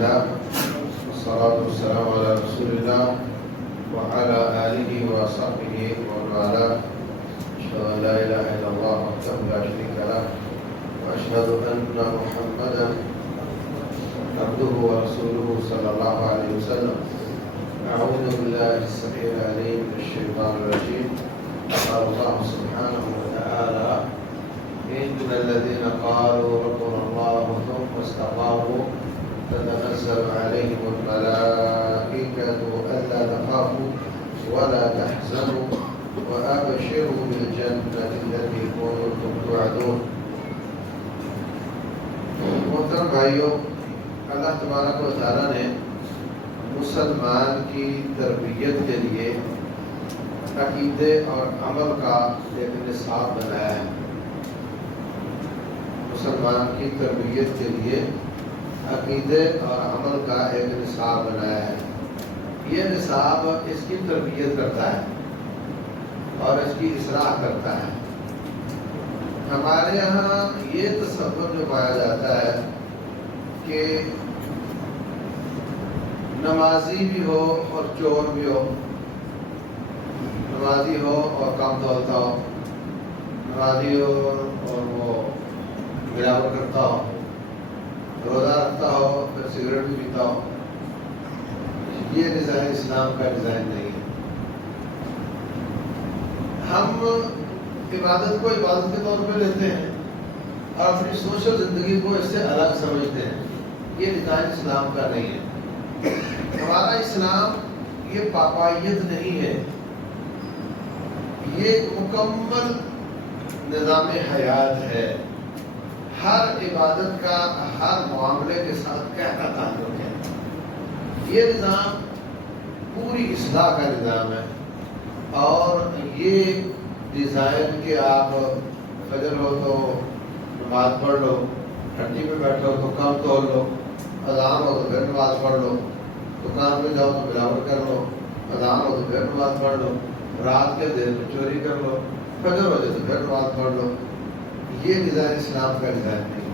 لله والصلاة والسلام على رسول الله وعلى آله وصحبه ومن والاه. أشهد أن لا إله إلا الله وحده لا شريك له وأشهد أن محمدا عبده ورسوله صلى الله عليه وسلم. أعوذ بالله السميع العليم من الشيطان الرجيم. قال الله سبحانه وتعالى: إن الذين قالوا ربنا الله ثم استقاموا تتنزل عليهم الملائكة ألا تخافوا ولا تحزنوا وأبشروا بالجنة التي كنتم توعدون. محترم بھائیوں، اللہ تبارک و تعالیٰ نے مسلمان کی تربیت کے لیے عقیدے اور عمل کا ایک نصاب بنایا ہے. مسلمان کی تربیت کے لیے عقیدے اور عمل کا ایک نصاب بنایا ہے. یہ نصاب اس کی تربیت کرتا ہے اور اس کی اصلاح کرتا ہے. ہمارے یہاں یہ تصور جو پایا جاتا ہے کہ نمازی بھی ہو اور چور بھی ہو، نمازی ہو اور کم دولتا ہو، نمازی ہو اور وہ ملاوٹ کرتا ہو، روزہ رکھتا ہو پھر سگریٹ بھی پیتا ہو. یہ ڈیزائن اسلام کا ڈیزائن نہیں ہے. ہم عبادت کو عبادت کے طور پہ لیتے ہیں اور اپنی سوشل زندگی کو اس سے الگ سمجھتے ہیں. یہ ڈیزائن اسلام کا نہیں ہے. ہمارا اسلام یہ پاپائیت نہیں ہے، یہ ایک مکمل نظام حیات ہے. ہر عبادت کا ہر معاملے کے ساتھ گہرا تعلق ہے. یہ نظام پوری اصلاح کا نظام ہے اور یہ ڈیزائن کہ آپ فجر ہو تو نماز پڑھ لو، ٹھنڈی میں بیٹھو تو کم تول لو، اذان ہو تو پھر نماز پڑھ لو، دکان میں جاؤ تو ملاوٹ کر لو، اذان ہو تو پھر نماز پڑھ لو، رات کے دیر میں چوری کر لو، فجر ہو جائے تو پھر نماز پڑھ لو. یہ ڈیزائن اسلام کا ڈیزائن نہیں.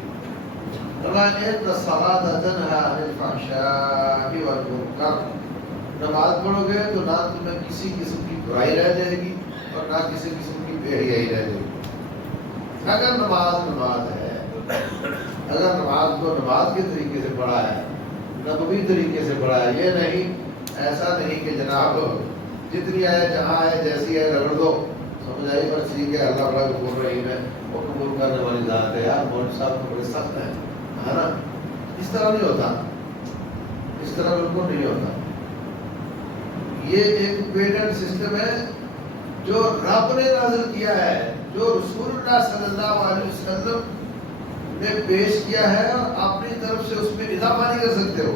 نماز پڑھو گے تو نہ تمہیں کسی قسم کی برائی رہ جائے گی اور نہ کسی قسم کی بے حیائی رہ جائے گی. اگر نماز ہے، اگر نماز کو نماز کے طریقے سے پڑھا ہے، نبوی طریقے سے پڑھا ہے، یہ نہیں ایسا نہیں کہ جناب جتنی آئے جہاں آئے جیسی ہے رگڑ دو، سمجھ آئی پر ٹھیک ہے اللہ بڑا قبول رحیم ہے، وہ قبول کرنے والی ذات ہے. یار مولوی صاحب تو بڑے سخت ہیں، ہے نا. اس طرح نہیں ہوتا، اس طرح بالکل نہیں ہوتا. یہ ایک پیٹنٹ سسٹم ہے جو رب نے نازل کیا ہے، جو رسول اللہ صلی اللہ علیہ وسلم نے پیش کیا ہے اور اپنی طرف سے اس میں اضافہ نہیں کر سکتے ہو.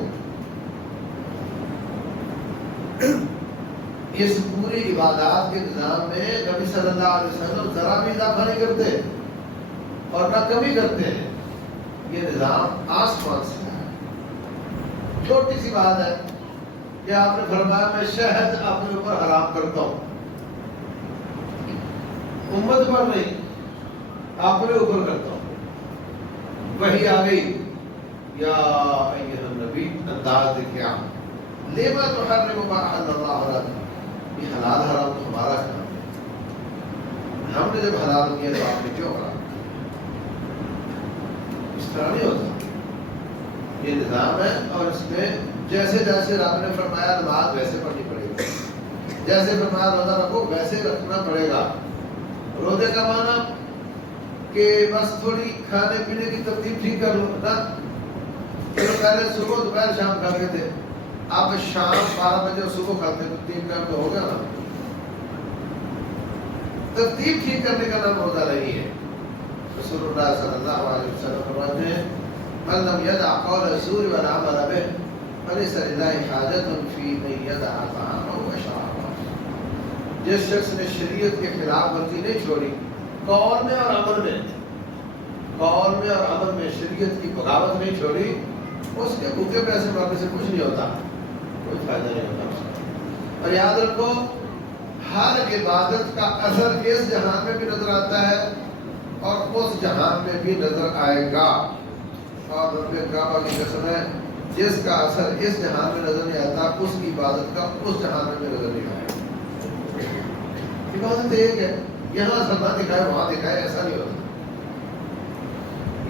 اس پوری عبادات کے نظام میں نبی صلی اللہ علیہ وسلم ذرا بھی اضافہ نہیں کرتے اور نہ کمی کرتے ہیں. یہ نظام آسمان سے ہے. چھوٹی سی بات ہے کہ آپ نے فرمایا میں شہد اپنے اوپر حرام کرتا ہوں، امت پر نہیں اپنے اوپر کرتا ہوں. وہی آ گئی یا ایھا النبی انداز کیا لما تحرم ما احل اللہ لک. یہ حلال حرام تو ہمارا کام ہے. ہم نے جب حلال کیا تو آپ نے کیوں حرام کیا؟ اس طرح نہیں ہوتا. یہ نظام ہے اور اس میں جیسے جیسے رب نے فرمایا نماز ویسے پڑھنی پڑے گی، جیسے فرمایا روزہ رکھو ویسے رکھنا پڑے گا. روزے کا معنی کہ بس تھوڑی کھانے پینے کی ترتیب ٹھیک کر لو نا. پہلے صبح دوپہر شام کھاتے تھے، اب شام 12 بجے اور صبح کھاتے تو 3 ٹائم تو ہو گیا نا. ترتیب ٹھیک کرنے کا نام روزہ نہیں ہے. رسول اللہ صلی اللہ علیہ وسلم فرماتے ہیں من لم يدع قول الزور والعمل به فليس لله حاجة في ان يدع طعامه وشرابه. جس شخص نے شریعت کے خلاف ورزی نہیں چھوڑی قول میں اور عمل میں، قول میں اور عمل میں شریعت کی بغاوت نہیں چھوڑی، اس کے بھوکے پیسے مرنے سے کچھ نہیں ہوتا، کوئی فائدہ نہیں ہوتا. اور یاد رکھو ہر عبادت کا اثر اس جہان میں بھی نظر آتا ہے اور اس جہان میں بھی نظر آئے گا. اور رب کعبہ کی قسم ہے جس کا اثر اس جہان میں نظر نہیں آتا اس کی عبادت کا اس جہان میں نظر نہیں آئے. عبادت ایک ہے، یہاں سلمان دکھائے وہاں دکھائے، ایسا نہیں ہوتا.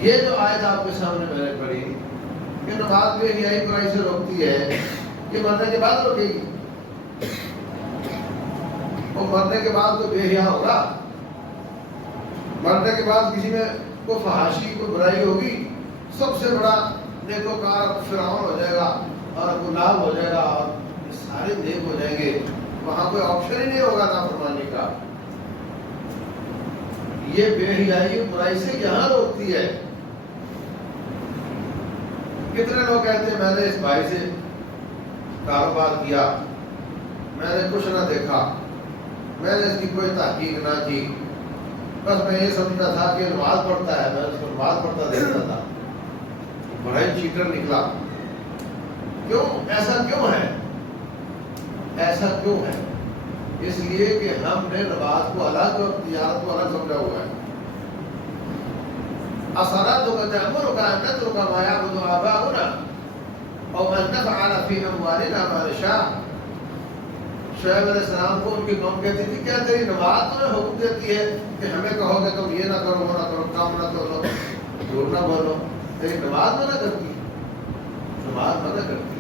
یہ جو آیت آپ کے سامنے میں نے پڑھی کہ نماز بے حیائی برائی سے روکتی ہے، یہ مرنے کے بعد روکے گی. اور مرنے کے بعد کوئی بے حیا ہوگا؟ مرنے کے بعد کسی میں کوئی فحاشی کوئی برائی ہوگی؟ سب سے بڑا نیکوکار فرعون ہو جائے گا اور غلام ہو جائے گا اور سارے نیک ہو جائیں گے، وہاں کوئی آپشن ہی نہیں ہوگا نافرمانی کا. یہ بے حیائی برائی سے یہاں روکتی ہے. کتنے لوگ کہتے ہیں میں نے اس بھائی سے کاروبار کیا، میں نے کچھ نہ دیکھا، میں نے اس کی کوئی تحقیق نہ کی، بس میں یہ سمجھتا تھا کہ نماز پڑھتا ہے، میں اس کو نماز پڑھتا دیکھتا تھا، بڑا ہی چیٹر نکلا. کیوں؟ ایسا کیوں ہے؟ ایسا کیوں ہے؟ اس لیے کہ ہم نے نماز کو الگ اور تجارت کو الگ سمجھا ہوا ہے. أَصَلَاتُكَ تَأْمُرُكَ أَن نَّتْرُكَ مَا يَعْبُدُ آبَاؤُنَا أَوْ أَن نَّفْعَلَ فِي أَمْوَالِنَا مَا نَشَاءُ. شعیب علیہ السلام کو ان کی قوم کہتی تھی کیا تیری نماز تمہیں حکم دیتی ہے کہ ہمیں کہو کہ تم یہ نہ کرو وہ نہ کرو، کام نہ کرو، جھوٹ نہ بولو؟ تیری نماز منع کرتی، نماز منع کرتی،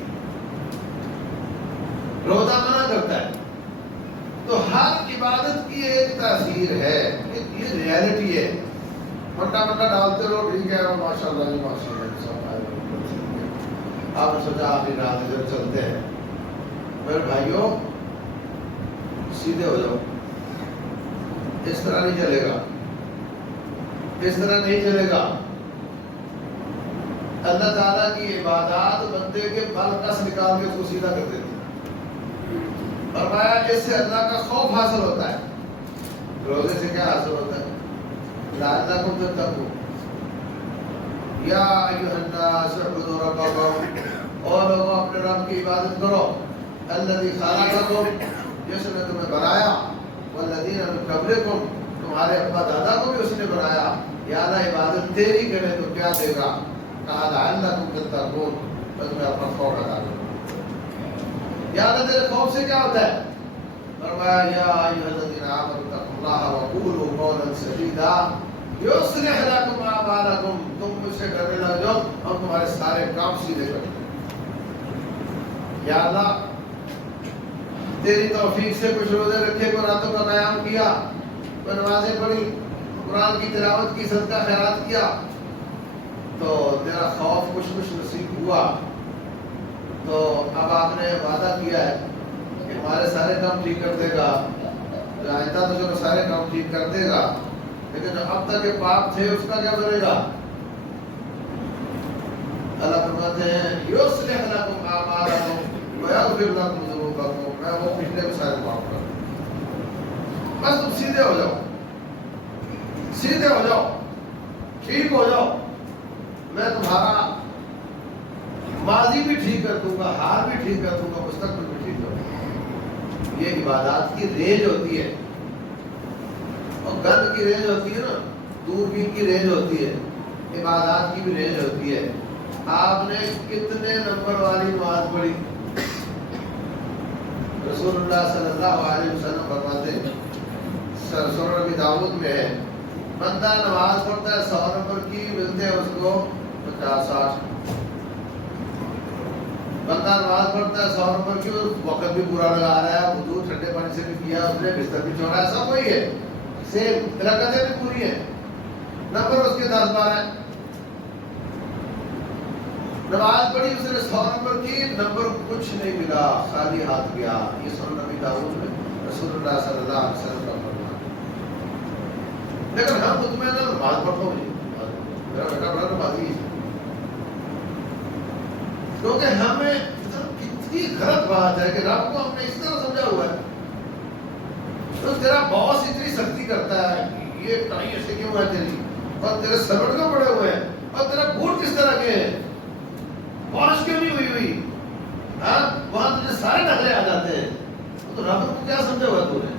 روزہ منع کرتا ہے. تو ہر عبادت کی ایک تاثیر ہے، یہ ریالٹی ہے. منڈا منڈا ڈالتے رہو، ٹھیک ہے ماشاء اللہ جی ماشاء اللہ سب آپ نے سوچا آپ ہی رات ادھر چلتے ہیں. میرے بھائیوں سیدھے ہو جاؤ، اس طرح نہیں چلے گا، اس طرح نہیں چلے گا. اللہ تعالیٰ کی عبادات بندے کے بل کس نکال کے اس کو سیدھا کر دیتی. فرمایا اس سے اللہ کا خوف حاصل ہوتا ہے. روزے سے کیا حاصل ہوتا ہے؟ لعلکم تتقون. یا ایھا الناس اعبدوا ربکم، اور لوگوں اپنے رب کی عبادت کرو. الذی خلقکم، جس نے تمہیں بنایا، والذین من قبلکم، تمہارے ابا دادا کو بھی اس نے بنایا. یا اللہ عبادت تیری کرے تو کیا دے گا؟ کہا لعلکم تتقون، بس میں اپنا خوف ادا کروں. یا اللہ تیرے خوف سے کیا ہوتا ہے؟ فرمایا یا ایھا الذین آمنوا اتقوا اللہ وقولوا قولا سدیدا یصلح لکم اعمالکم. تم مجھ سے ڈرنے لگ جاؤ اور تمہارے سارے کام سیدھے کر دو. یا اللہ تیری توفیق سے کچھ روزے رکھے، کوئی راتوں کا قیام کیا، کوئی نمازیں پڑھی، قرآن کی تلاوت کی، صدقہ خیرات کیا، تو تیرا خوف کچھ کچھ نصیب ہوا. تو اب آپ نے وعدہ کیا ہے کہ ہمارے سارے کام ٹھیک کر دے گا. آئندہ تو چلو سارے کام ٹھیک کر دے گا، لیکن جو اب تک کے پاپ تھے اس کا کیا بنے گا؟ اللہ فرماتے ہیں یصلح لکم اعمالکم ویغفر لکم ذنوبکم، میں وہ پچھلے بھی سارے معاف کر دوں. بس تم سیدھے ہو جاؤ، سیدھے ہو جاؤ، ٹھیک ہو جاؤ. میں تمہارا ماضی بھی ٹھیک کر دوں گا، حال بھی ٹھیک کر دوں گا، مستقبل بھی ٹھیک کر دوں گا. یہ عبادات کی رینج ہوتی ہے. اور گند کی رینج ہوتی ہے نا، دوربین کی رینج ہوتی ہے، عبادات کی بھی رینج ہوتی ہے. آپ نے کتنے نمبر والی نماز پڑھی؟ رسول اللہ صلی اللہ علیہ وسلم فرماتے ہیں، سنن ابی داؤد میں ہے، بندہ نماز پڑھتا ہے 100 نمبر کی، ملتے ہیں اس کو 50-60. بندہ نماز پڑھتا ہے 100 نمبر کی، وقت بھی پورا لگا رہا ہے، وضو ٹھنڈے پانی سے بھی کیا اس نے، بستر بھی چھوڑا ہے، سب وہی ہے، سیم رکعتیں بھی پوری ہیں، نمبر اس کے 10-12 ہیں. نماز پڑھی اس نے 100 نمبر کی، نمبر کچھ نہیں ملا، خالی ہاتھ گیا. یہ سنن نبی داؤد میں رسول اللہ صلی اللہ علیہ وسلم کا فرمان. لیکن ہم مطمئن نماز پڑھتا ہوں نہیں، میرا بیٹا بڑا نمازی ہے، کیونکہ ہمیں کتنی غلط بات ہے کہ رب کو ہم نے اس طرح سمجھا ہوا ہے. تو تیرا باس اتنی سختی کرتا ہے، یہ ٹائی ایسے کیوں ہے تیری، اور تیرے سرٹ کیوں بڑے ہوئے ہیں، اور تیرا بوٹ کس طرح کے ہیں، پالش کیوں نہیں ہوئی، ہاں وہاں تجھے سارے نخرے آ جاتے ہیں. تو رب کو کیا سمجھا ہوا تو نے؟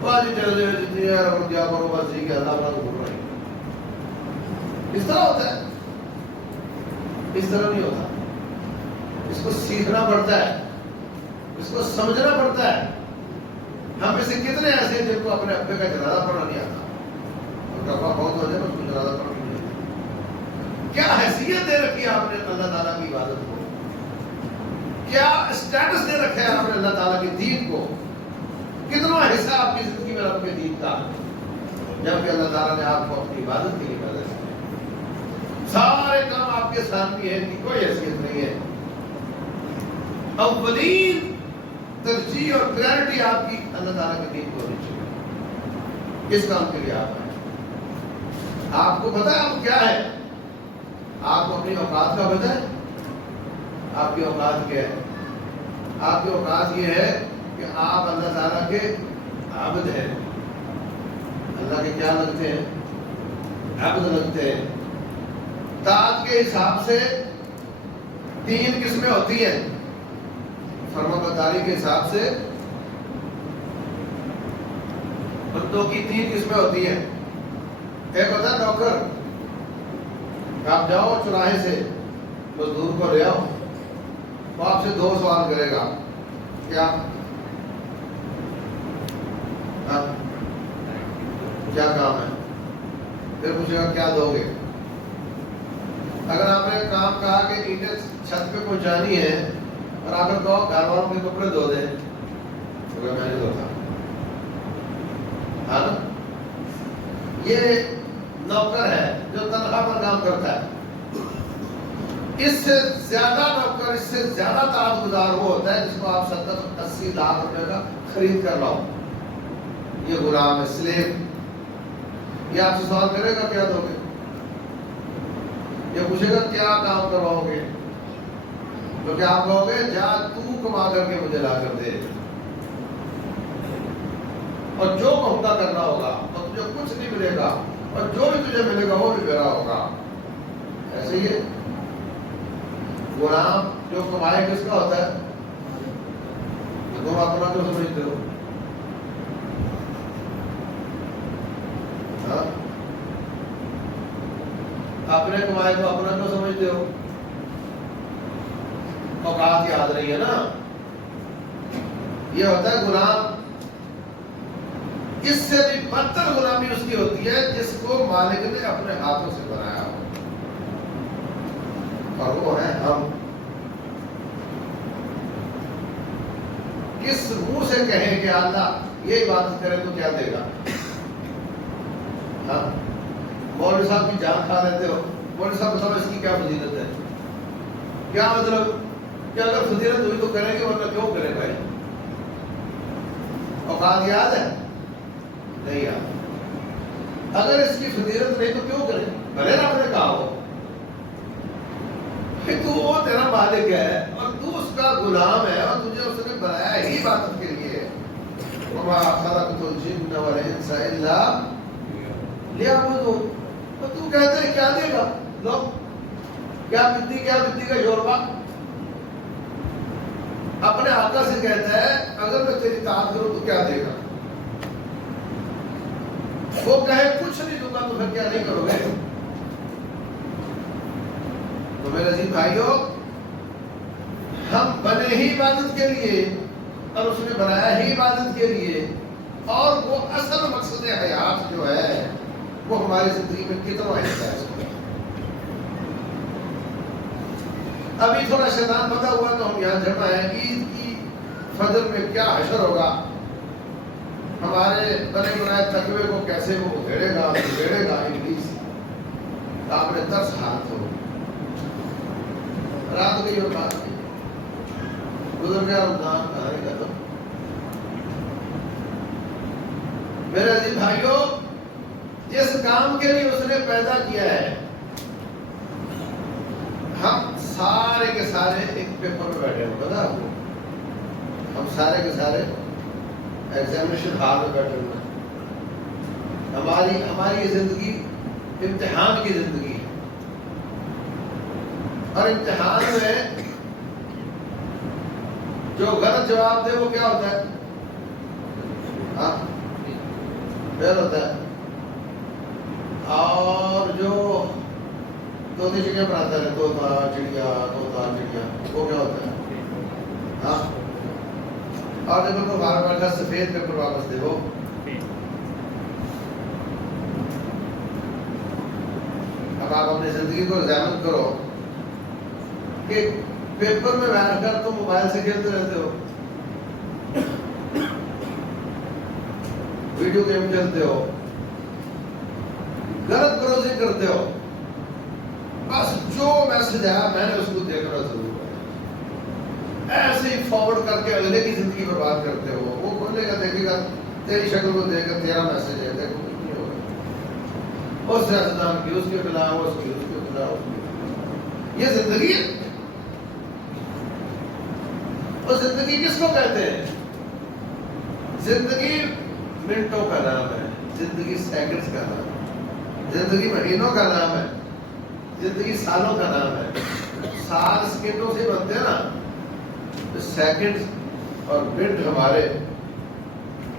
باجی چلے جتنی ہے رب کیا کرو، بس ٹھیک ہے اللہ تعالیٰ کو بول رہے ہیں. اس طرح ہوتا ہے، اس طرح نہیں ہوتا. اس کو سیکھنا پڑتا ہے، اس کو سمجھنا پڑتا ہے۔ ہم میں سے کتنے ایسے ہیں جن کو اپنے ابے کا جنازہ پڑھنا نہیں آتا؟ ان کا بہت ہو جائے اس کو جنازہ پڑھنا نہیں آتا۔ کیا حیثیت دے رکھی ہے آپ نے اللہ تعالیٰ کی عبادت کو؟ کیا اسٹیٹس دے رکھا ہے آپ نے اللہ تعالیٰ کے دین کو؟ کتنا حصہ آپ کی زندگی میں رب کے دین کا، جبکہ اللہ تعالیٰ نے آپ کو اپنی عبادت کے لیے پیدا کیا۔ سارے کام آپ کے سامنے ہیں، ان کی کوئی حیثیت نہیں ہے۔ اولین ترجیح اور پریورٹی آپ کی اللہ تعالیٰ کے دین کو ہونی چاہیے۔ کس کام کے لیے آپ ہیں؟ آپ کو پتا ہے آپ کیا ہے؟ آپ کو اپنی اوقات کا پتا ہے؟ آپ کی اوقات کیا ہے؟ آپ کی اوقات یہ ہے کہ آپ اللہ تعالیٰ کے عابد ہیں، اللہ کے کیا لگتے ہیں؟ عبد لگتے ہیں۔ طاعت کے حساب سے 3 قسمیں ہوتی ہیں، فرمانبرداری کے حساب سے بندوں کی 3 قسمیں ہوتی ہیں۔ ایک ہوتا ہے نوکر، آپ جاؤ چوراہے سے مزدور کو لے آؤ، وہ آپ سے 2 سوال کرے گا، کیا کام ہے؟ پھر پوچھے گا کیا دو گے؟ اگر آپ نے کام کہا کہ اینٹیں چھت پہ پہنچانی ہے اور آپ نے کہو گھر والوں کے کپڑے دھو دیں، تو میں نہیں دھوتا۔ ہاں نا؟ یہ نوکر ہے جو تنخواہ پر کام کرتا ہے۔ اس سے زیادہ نوکر، اس سے زیادہ طاعت گزار وہ ہوتا ہے جس کو آپ 70-80 لاکھ روپے کا خرید کر لاؤ۔ یہ غلام ہے، سلیو۔ یہ آپ سے سوال کرے گا کیا دو گے؟ یہ پوچھے گا کیا کام کرواؤ گے؟ تو کیا آپ کہو گے جا تو کما کر کے مجھے لا کر دے، اور جو کہوں گا کرنا ہوگا، اور تجھے کچھ نہیں ملے گا، اور جو بھی تجھے ملے گا وہ بھی میرا ہوگا۔ ایسے ہی ہے غلام جو کمائے کس کا ہوتا ہے؟ تم اپنا کیوں سمجھتے ہو؟ اپنے کمائے کو اپنا کیوں سمجھتے ہو؟ اوقات یاد رہی ہے نا؟ یہ ہوتا ہے غلام۔ اس سے بھی بدتر غلامی اس کی ہوتی ہے جس کو مالک نے اپنے ہاتھوں سے بنایا ہو، اور وہ ہے ہم۔ کس منہ سے کہیں کہ اللہ یہ عبادت کرے تو کیا دے گا؟ ہاں، مولوی صاحب کی جان کھا لیتے ہو، مولوی صاحب بتاؤ اس کی کیا فضیلت ہے؟ کیا مطلب کہ اگر فضیلت ہوئی تو کریں گے، ورنہ کیوں کریں بھائی؟ اوقات یاد ہے؟ نہیں یاد۔ اگر اس کی فضیلت نہیں تو کیوں کریں؟ بھلے نہ اپنے کہا ہو کہ تو وہ تیرا مالک ہے اور تو اس کا غلام ہے، اور تجھے اس نے بنایا ہی عبادت کے لیے۔ وَمَا خَلَقْتُ الْجِنَّ وَالْإِنسَ إِلَّا لِيَعْبُدُونِ۔ تو تو کہتے ہیں کیا دے گا؟ لو کیا بتی کا شوربہ اپنے آقا سے کہتا ہے اگر میں تیری اطاعت کروں تو کیا دے گا؟ وہ کہے کچھ نہیں دوں گا تو پھر کیا نہیں کرو گے؟ تو میرے عزیز بھائیوں، ہم بنے ہی عبادت کے لیے، اور اس نے بنایا ہی عبادت کے لیے، اور وہ اصل مقصد حیات جو ہے وہ ہماری زندگی میں کتنا حصہ ہے۔ ابھی تھوڑا شیطان پتا ہوا تو ہم یہاں جمع ہیں، عید کی فجر میں کیا حشر ہوگا، ہمارے بنے بنائے تقوی کو کیسے وہ ادھیڑے گا ابلیس۔ آپ نے ترس حالت ہو، رات گئی اور بات کی، گزر گیا رمضان کا آئے گا۔ تو میرے عزیز بھائیوں، جس کام کے لیے اس نے پیدا کیا ہے، ہم سارے کے سارے ایک پیپر میں بیٹھے ہیں، پتا آپ کو؟ ہم سارے کے سارے ایگزامینیشن ہال میں بیٹھے ہوئے ہیں۔ ہماری یہ زندگی امتحان کی زندگی ہے، اور امتحان میں جو غلط جواب دے وہ کیا ہوتا ہے؟ ہاں، فیل ہوتا ہے، اور جو طوطے چڑیا بناتا ہے، طوطا چڑیا طوطا چڑیا، وہ کیا ہوتا ہے؟ ہاں، اور جب ان کو بارہ بیٹھا سفید پیپر واپس دے وہ اب آپ اپنی زندگی کو ایگزامن کرو کہ پیپر میں بیٹھ کر تم موبائل سے کھیلتے رہتے ہو، ویڈیو گیم کھیلتے ہو، غلط بروزنگ کرتے ہو، بس جو میسج آیا میں نے اس کو دیکھنا ضرور ہے، ایسے ہی فارورڈ کر کے اگلے کی زندگی برباد کرتے ہو، وہ بولے گا دیکھے گا تیری شکل کو دیکھ کر تیرا میسج ہے، دیکھو کچھ نہیں ہوگا، اس سیاستدان کی اس کے خلاف، اس کے خلاف، یہ زندگی ہے؟ اور زندگی کس کو کہتے ہیں؟ زندگی منٹوں کا نام ہے، زندگی سیکنڈز کا نام ہے، زندگی مہینوں کا نام ہے، زندگی سالوں کا نام ہے، سال سیکنڈوں سے بنتے ہیں نا، سیکنڈز اور منٹ ہمارے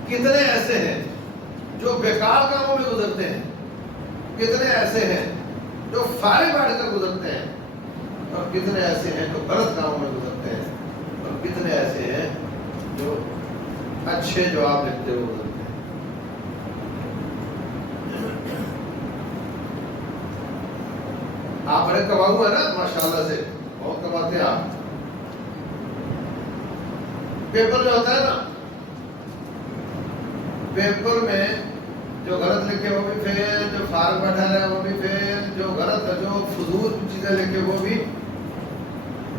کتنے ایسے ہیں جو بیکار کاموں میں گزرتے ہیں، کتنے ایسے ہیں جو فارغ بیٹھ کر گزرتے ہیں، اور کتنے ایسے ہیں جو غلط کاموں میں گزرتے ہیں، اور کتنے ایسے ہیں جو اچھے جواب دیتے ہوئے گزرتے ہیں۔ آپ بڑے کماؤ ہے نا ماشاءاللہ سے، بہت کماتے ہیں آپ۔ پیپر جو ہوتا ہے نا، پیپر میں جو غلط لکھے وہ بھی فیل، جو فارغ بیٹھا رہے وہ بھی فیل، جو غلط جو فضول چیزیں لکھے وہ بھی،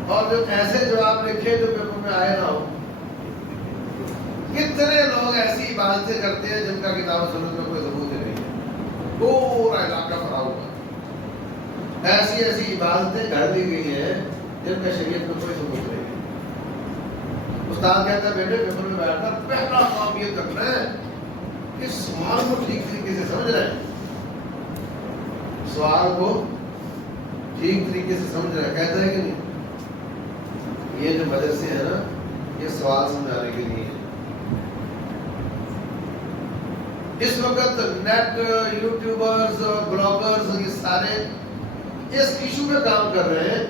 اور جو ایسے جواب لکھے جو پیپر میں آئے نہ ہو۔ کتنے لوگ ایسی عبادتیں کرتے ہیں جن کا کتاب و سنت میں کوئی ثبوت نہیں ہے، پورا علاقہ بھرا ہوا ہے، ایسی ایسی عبادتیں گھڑ لی گئی ہیں جن کا شریعت میں کوئی ثبوت نہیں ہے۔ استاد کہتا ہے بیٹے پیپر میں بیٹھ کر پہلا کام یہ کرنا ہے کہ سوال کو ٹھیک طریقے سے سمجھ رہے ہیں، سوال کو ٹھیک طریقے سے سمجھ رہے ہیں، کہتا ہے کہ نہیں؟ یہ جو مدرسے ہیں نا، یہ سوال سمجھانے کے لیے ہیں۔ اس وقت نیٹ یوٹیوبرز اور بلاگرز یہ سارے اس ایشو پہ کام کر رہے ہیں،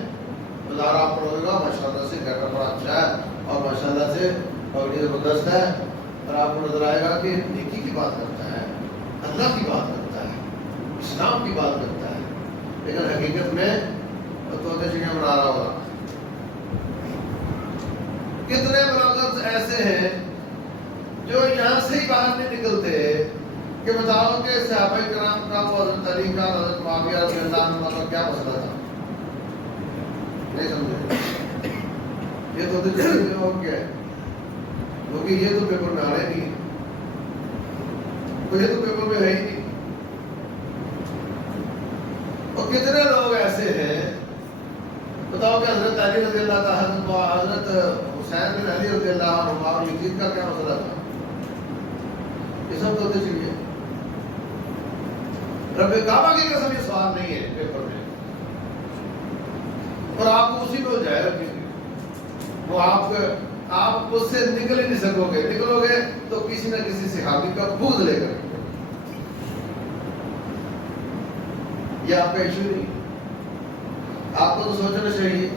مزار آپ پڑھو گا ماشاءاللہ سے گھر بڑا اچھا ہے اور ماشاءاللہ سے پگڑی زبردست ہے، اور آپ کو نظر آئے گا کہ نیکی کی بات کرتا ہے، اللہ کی بات کرتا ہے، اسلام کی بات کرتا ہے، لیکن حقیقت میں طوطے چڑیاں بنا رہا ہوگا۔ کتنے بلاگرز ایسے ہیں جو یہاں سے ہی باہر نہیں نکلتے کہ بتاؤ کہ صحابہ کرام کا وہ حضرت علی کا حضرت معاویہ رضی اللہ عنہ کا کیا مسئلہ تھا، نہیں سمجھے؟ یہ تو اور کیا ہے، کیونکہ یہ تو پیپر میں آنے نہیں ہے، تو یہ تو پیپر میں ہے ہی نہیں۔ اور کتنے لوگ ایسے ہیں بتاؤ کہ حضرت علی رضی اللہ تعالیٰ، حضرت حسین بن علی رضی اللہ عنہ اور یزید کا کیا مسئلہ تھا، یہ سب طوطے چڑیا۔ رب کعبہ کی قسم یہ سوال نہیں ہے پیپر میں، اور آپ کو اسی میں جائے رکھیں گے، وہ آپ اس سے نکل ہی نہیں سکو گے، نکلو گے تو کسی نہ کسی صحابی کا بغض لے کر۔ یہ آپ کا ایشو نہیں، آپ کو تو سوچنا چاہیے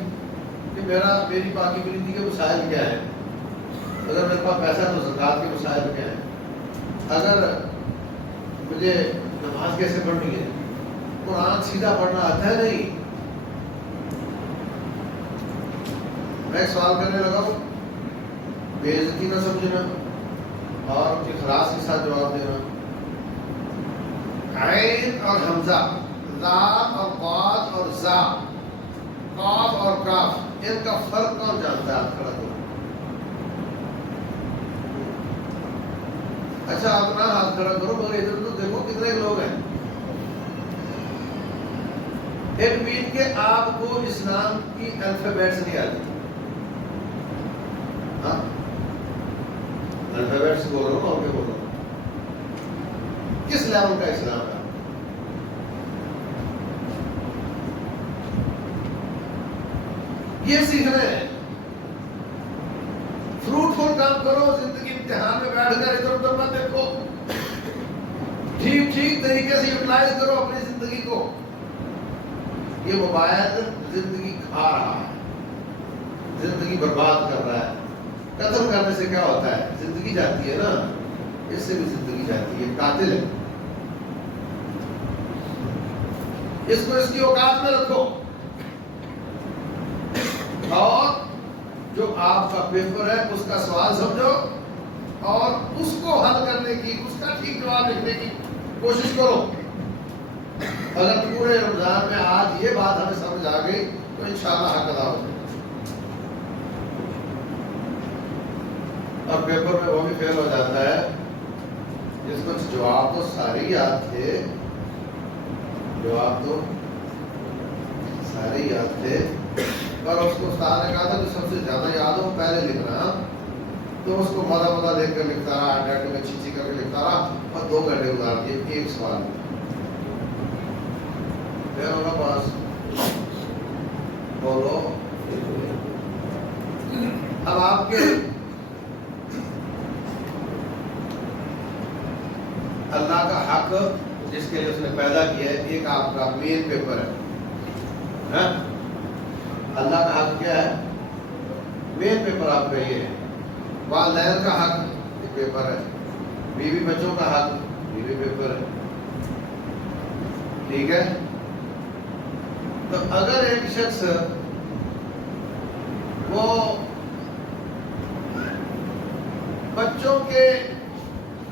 کہ میری پاکی بریدی کے مسائل کیا ہیں، اگر میرے پاس پیسہ تو زکوٰۃ کے مسائل کیا ہیں، اگر مجھے نماز کیسے پڑھنی ہے، قرآن سیدھا پڑھنا آتا ہے نہیں۔ میں ایک سوال کرنے لگا ہوں، بے عزتی نہ سمجھنا اور اخلاص کے ساتھ جواب دینا۔ عین اور حمزہ، لام اور قاف اور زا، قاف اور کاف، ان کا فرق کون جانتا ہے؟ آپ کھڑا کرو۔ اچھا آپ نہ ہاتھ کھڑا کرو، مگر ادھر تو دیکھو کتنے لوگ ہیں۔ ایک مین کے آپ کو اسلام کی الفابیٹس نہیں آتی، ہاں الفابیٹس بول رہا ہوں، اور کیا بول رہا ہوں، کس لیول کا اسلام ہے؟ یہ سیکھنا ہے۔ فروٹفل کام کرو، زندگی امتحان میں بیٹھ کر ادھر ادھر مت دیکھو، ٹھیک طریقے سے یوٹیلائز کرو اپنی زندگی کو۔ یہ موبائل زندگی کھا رہا ہے، زندگی برباد کر رہا ہے. قتل کرنے سے کیا ہوتا ہے؟ زندگی جاتی ہے نا، اس سے بھی زندگی جاتی ہے. قاتل ہے. اس کو اس کی اوقات میں رکھو، اور جو آپ کا پیپر ہے اس کا سوال سمجھو اور اس کو حل کرنے کی، اس کا ٹھیک جواب لکھنے کی کوشش کرو. اگر پورے رمضان میں آج یہ بات ہمیں سمجھ آ گئی تو انشاءاللہ حق ادا ہو جائے. اور پیپر میں وہ بھی فیل ہو جاتا ہے جس کو جواب تو سارے یاد تھے، جواب تو سارے یاد تھے، پر اس کو استاد نے کہا تھا کہ سب سے زیادہ یاد ہو پہلے لکھنا، تو اس کو مدہ دیکھ کر لکھتا رہا، ڈیٹ میں چیچی کر کے لکھتا رہا اور 2 گھنٹے گزار دیے ایک سوال میں. پھر ہوگا پاس بولو. اب آپ کے اللہ کا حق جس کے لیے اس نے پیدا کیا ہے، ایک آپ کا مین پیپر ہے. اللہ کا حق کیا ہے؟ مین پیپر آپ کا یہ ہے. والدین کا حق ایک پیپر ہے، بیوی بچوں کا حق بیوی پیپر ہے. ٹھیک ہے. تو اگر ایک شخص وہ بچوں کے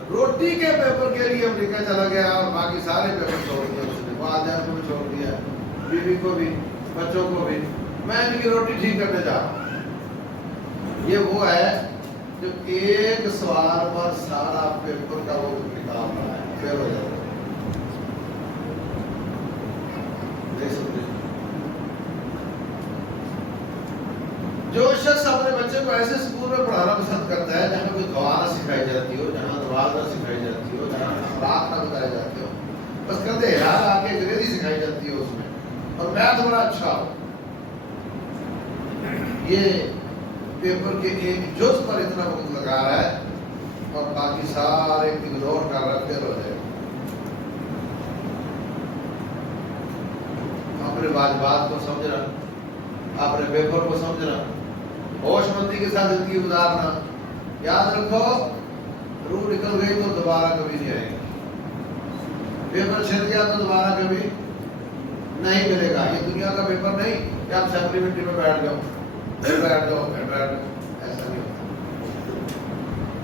روٹی کے پیپر کے لیے امریکہ چلا گیا اور باقی سارے پیپر چھوڑ دیا، اس نے والدین کو بھی چھوڑ دیا، بیوی کو بھی، بچوں کو بھی، میں ان کی روٹی ٹھیک کرنے جا رہا ہوں. یہ وہ ہے جو ایک سوال پر سارا پیپر کا وہ نکال رہا ہے، فیل ہو جاتا ہے. جو شخص اپنے بچے کو ایسے اسکول میں پڑھانا پسند کرتا ہے جہاں کوئی قواعد سکھائی جاتی ہو، جہاں نماز نہ سکھائی جاتی ہو، جہاں اخلاق نہ بتائے جاتے ہو، بس کہتے ہیں یار آ کے انگریزی سکھائی جاتی ہے اس میں، اور میتھ بڑا اچھا ہو، یہ پیپر کے ایک جز پر اتنا وقت لگا رہا ہے اور باقی سارے اگنور کر رہا ہے، فیل ہو جائے. اپنے واجبات کو سمجھنا، اپنے پیپر کو سمجھنا، ہوش مندی کے ساتھ زندگی گزارنا. یاد رکھو روح نکل گئی تو دوبارہ کبھی نہیں آئے گی. پیپر چھن گیا تو دوبارہ کبھی نہیں ملے گا. یہ دنیا کا پیپر نہیں کہ آپ سپلیمنٹری میں بیٹھ جاؤ، ایسا نہیں ہوتا.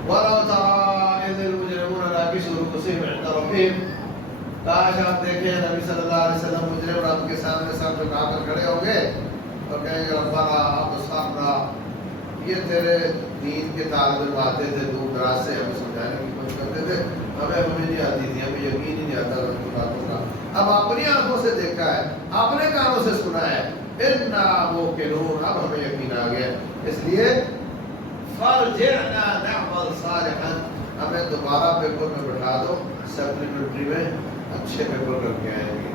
وَلَوْ تَرَىٰ إِذِ الْمُجْرِمُونَ نَاكِسُو رُءُوسِهِمْ عِندَ رَبِّهِمْ. کاش آپ دیکھیں نبی صلی اللہ علیہ وسلم مجرم رب کے سامنے سب جھکا کر کھڑے ہوں گے اور کہیں گے ربنا ابصرنا. یہ تیرے دین کے طالب علم آتے تھے دور دراز سے، ہمیں سمجھانے کی کوشش کرتے تھے، ہمیں نہیں آتی تھی، ہمیں یقین ہی نہیں آتا ان کی باتوں کا. اب اپنی آنکھوں سے دیکھا ہے، اپنے کانوں سے سنا ہے، انا موقنون، اب ہمیں یقین آ گیا. اس لیے فرجعنا نعمل صالحا، ہمیں دوبارہ پیپر میں بٹھا دو، سپلیمنٹری میں اچھے پیپر کر کے آئیں گے.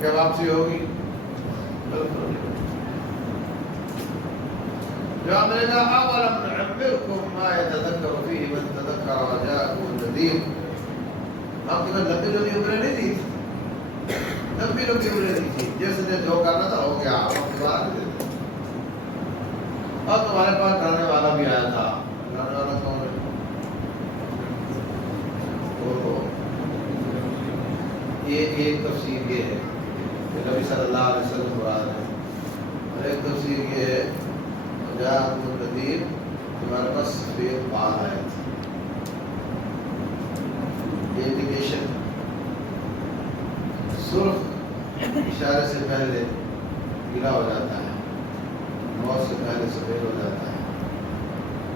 کیا واپسی ہوگی؟ جو ہم نے کہا اولم نعمرکم ما یتذکر فیہ من تذکر وجاءکم النذیر. ہم تمہیں لمبی لمبی عمریں نہیں دی، لمبی لمبی عمریں دی تھی، جس نے جو کرنا تھا ہو گیا، ہم دوبارہ نہیں دیتے. اور تمہارے پاس ڈرانے والا بھی آیا تھا. ڈرانے والا کون ہے؟ یہ ایک تفسیر یہ ہے کہ نبی صلی اللہ علیہ وسلم مراد ہے، اور ایک تفسیر یہ ہے جاءکم النذیر، تمہارے پاس سفید بال آئے تھے. یہ انڈیکیشن سرخ اشارے سے پہلے گیلا ہو جاتا ہے، موت سے پہلے سفید ہو جاتا ہے.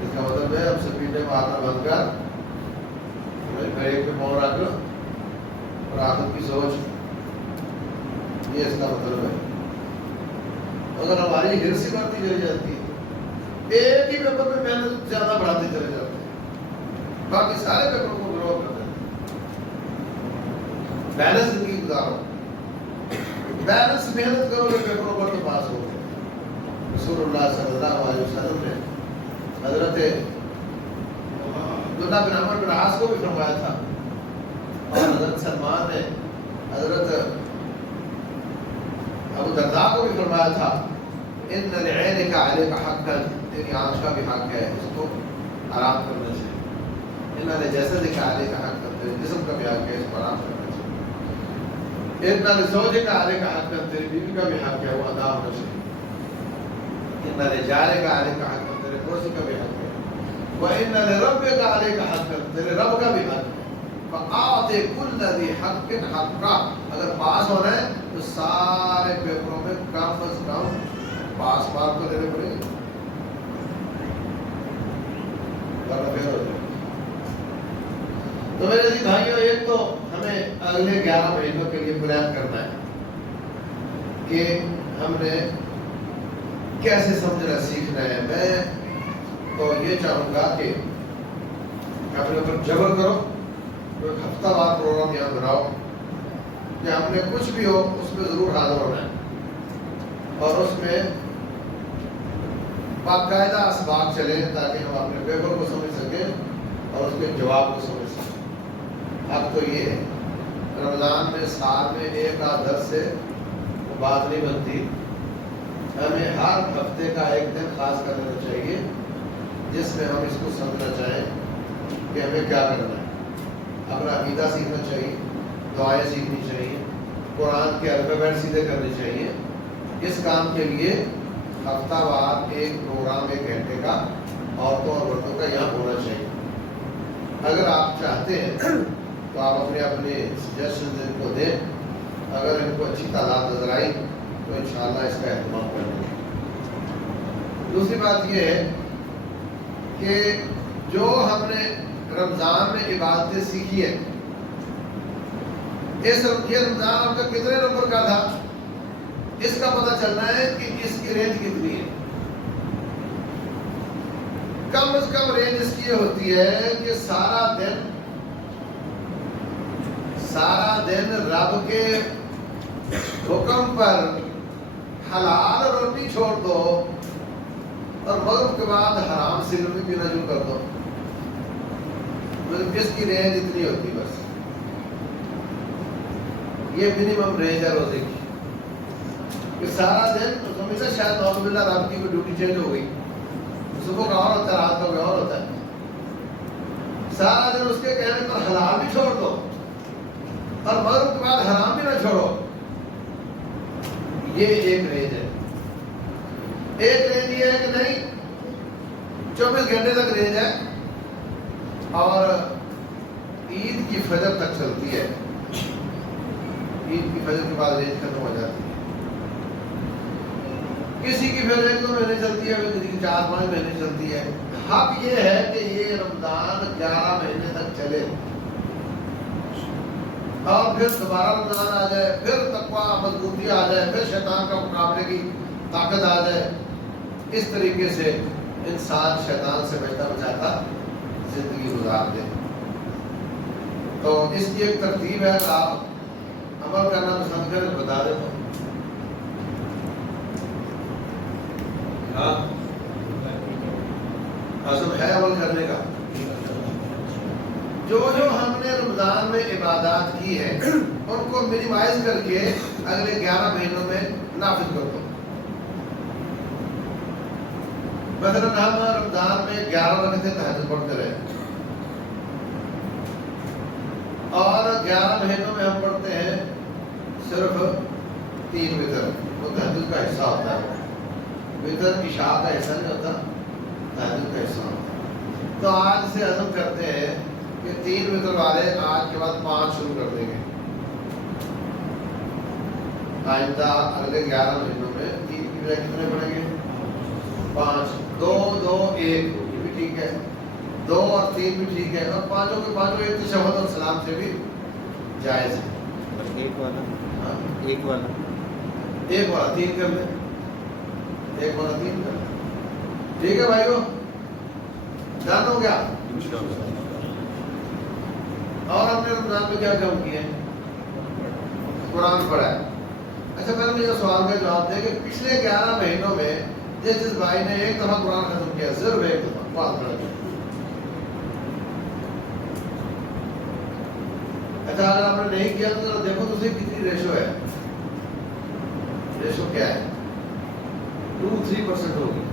اس کا مطلب ہے اب سپیڈے میں آنا بند کر، ایک پہ پاؤں رکھ لو اور آخرت کی سوچ، یہ اس کا مطلب ہے. اگر ہماری ہرس بڑھتی چلی جاتی ہے، ایک ہی پیپر میں محنت زیادہ بڑھاتے چلے جاتے ہیں، باقی سارے پیپر کو گرو کرتے ہیں. بیلنس زندگی گزارو، بیلنس محنت کرو گے پیپروں پر تو پاس ہو گے. رسول اللہ صلی اللہ علیہ وسلم نے حضرت عبداللہ بن عمر بن عاص کو بھی فرمایا تھا اور حضرت سلمان نے حضرت ابو درداء کو بھی فرمایا تھا ان لعینک علیک حقا، تیری آنکھ کا بھی حق ہے، اس کو آرام کرنا چاہیے۔ ان لجسدک علیک حقا، تیرے جسم کا بھی حق ہے، اس کو آرام کرنا چاہیے۔ ان لزوجک علیک حقا، تیری بیوی کا بھی حق ہے، وہ ادا ہونا چاہیے۔ ان لجارک علیک حقا، تیرے پڑوسی کا بھی حق ہے۔ وَإِنَّ لِرَبِّكَ عَلَيْكَ حَقًّا، تیرے رب کا بھی حق ہے۔ فَأَعْطِ كُلَّ ذِي حَقٍّ حَقَّهُ، اگر پاس ہونا ہے تو سارے پیپروں میں کم از کم پاس مارک تو دینے پڑیں گے، ورنہ فیل ہو جائے۔ تو میرے عزیز بھائیوں، ایک تو ہمیں اگلے 11 مہینوں کے لیے پلان کرنا ہے کہ ہم نے کیسے سمجھنا سیکھنا ہے۔ میں تو یہ چاہوں گا کہ اپنے اوپر جبر کرو، کوئی ہفتہ وار پروگرام یہاں بناؤ کہ ہم نے کچھ بھی ہو اس میں ضرور حاضر ہونا ہے، اور اس میں باقاعدہ اسباق چلیں تاکہ ہم اپنے پیپر کو سمجھ سکیں اور اس کے جواب کو سمجھ سکیں۔ اب تو یہ ہے رمضان میں سال میں ایک آدھ درس سے وہ بات نہیں بنتی، ہمیں ہر ہفتے کا ایک دن خاص کر لینا چاہیے جس میں ہم اس کو سمجھنا چاہیں کہ ہمیں کیا کرنا ہے۔ اپنا عقیدہ سیکھنا چاہیے، دعائیں سیکھنی چاہیے، قرآن کے الفابیٹ سیدھے کرنے چاہیے۔ اس کام کے لیے ہفتہ وار ایک پروگرام 1 گھنٹے کا عورتوں اور مردوں کا یہاں ہونا چاہیے۔ اگر آپ چاہتے ہیں تو آپ اپنے سجیشن ان کو دیں، اگر ان کو اچھی تعداد نظر آئی تو انشاءاللہ اس کا اہتمام کریں گے۔ دوسری بات یہ ہے کہ جو ہم نے رمضان میں عبادتیں سیکھی ہے، یہ رمضان آپ کا کتنے نمبر کا تھا، اس کا پتہ چلنا ہے کہ اس کی رینج کتنی ہے۔ کم از کم رینج اس کی یہ ہوتی ہے کہ سارا دن رب کے حکم پر حلال روٹی چھوڑ دو اور مغرب کے بعد حرام سگریٹ پینا شروع کر دو، اس کی رینج اتنی ہوتی بس، یہ منیمم رینج ہے روزے کی۔ کہ سارا دن سمجھتا شاید نعوذ باللہ رات کی کوئی ڈیوٹی چینج ہو گئی، صبح کا اور ہوتا ہے، رات کا کوئی اور ہوتا ہے، سارا دن اس کے کہنے پر حلال بھی چھوڑ دو اور مغرب کے بعد حرام بھی نہ چھوڑو، یہ ایک رینج ہے۔ ایک رینج یہ ہے کہ نہیں 24 گھنٹے تک رینج ہے اور عید کی فجر تک چلتی ہے، عید کی فجر کے بعد رینج ختم ہو جاتی ہے۔ کسی کی پھر 1-2 مہینے چلتی ہے، کسی کی 4-5 مہینے چلتی ہے۔ حق یہ ہے کہ یہ رمضان 11 مہینے تک چلے اور پھر دوبارہ رمضان آ جائے، پھر تقویٰ مضبوطی آ جائے، پھر شیطان کا مقابلے کی طاقت آ جائے۔ اس طریقے سے انسان شیطان سے بچتا بچاتا زندگی گزار دے۔ تو اس کی ایک ترتیب ہے، اگر آپ عمل کرنا پسند کریں بتا دیں تو عزم ہے عمل کرنے کا۔ جو ہم نے رمضان میں عبادات کی ہے ان کو منیمائز کر کے اگلے 11 مہینوں میں نافذ کر دو۔ مثلا ہم رمضان میں 11 رکعتیں تہجد پڑھتے رہے اور 11 مہینوں میں ہم پڑھتے ہیں صرف 3 وتر، وہ تہجد کا حصہ ہوتا ہے، وتر عشاء کا حصہ نہیں ہوتا، تہجد کا حصہ ہوتا ہے۔ تو آج سے عزم کرتے ہیں کہ 3 وتر والے آج کے بعد 5 شروع کر دیں گے۔ آئندہ اگلے 11 مہینوں میں 3 کی بجائے کتنے پڑھیں گے؟ 5، 2 2 1 یہ بھی ٹھیک ہے، 2 اور 3 بھی ٹھیک ہے، اور 5 کے 5 ایک تشہد اور سلام سے بھی جائز ہے۔ ایک والا 3 کر لیں، 1 والا 3 کر لیں، ٹھیک ہے بھائیو، ڈن ہو گیا۔ اور ہم نے رمضان میں کیا کام کیا ہے؟ قرآن پڑھا ہے۔ اچھا پہلے مجھے سوال کا جواب دیں کہ پچھلے 11 مہینوں میں جس بھائی نے ایک دفعہ قرآن ختم کیا، صرف ایک دفعہ قرآن پڑھا، اچھا اگر آپ نے نہیں کیا تو دیکھو تو صحیح کتنی ریشو ہے. ریشو کیا ہے؟ 2-3% ہوگی.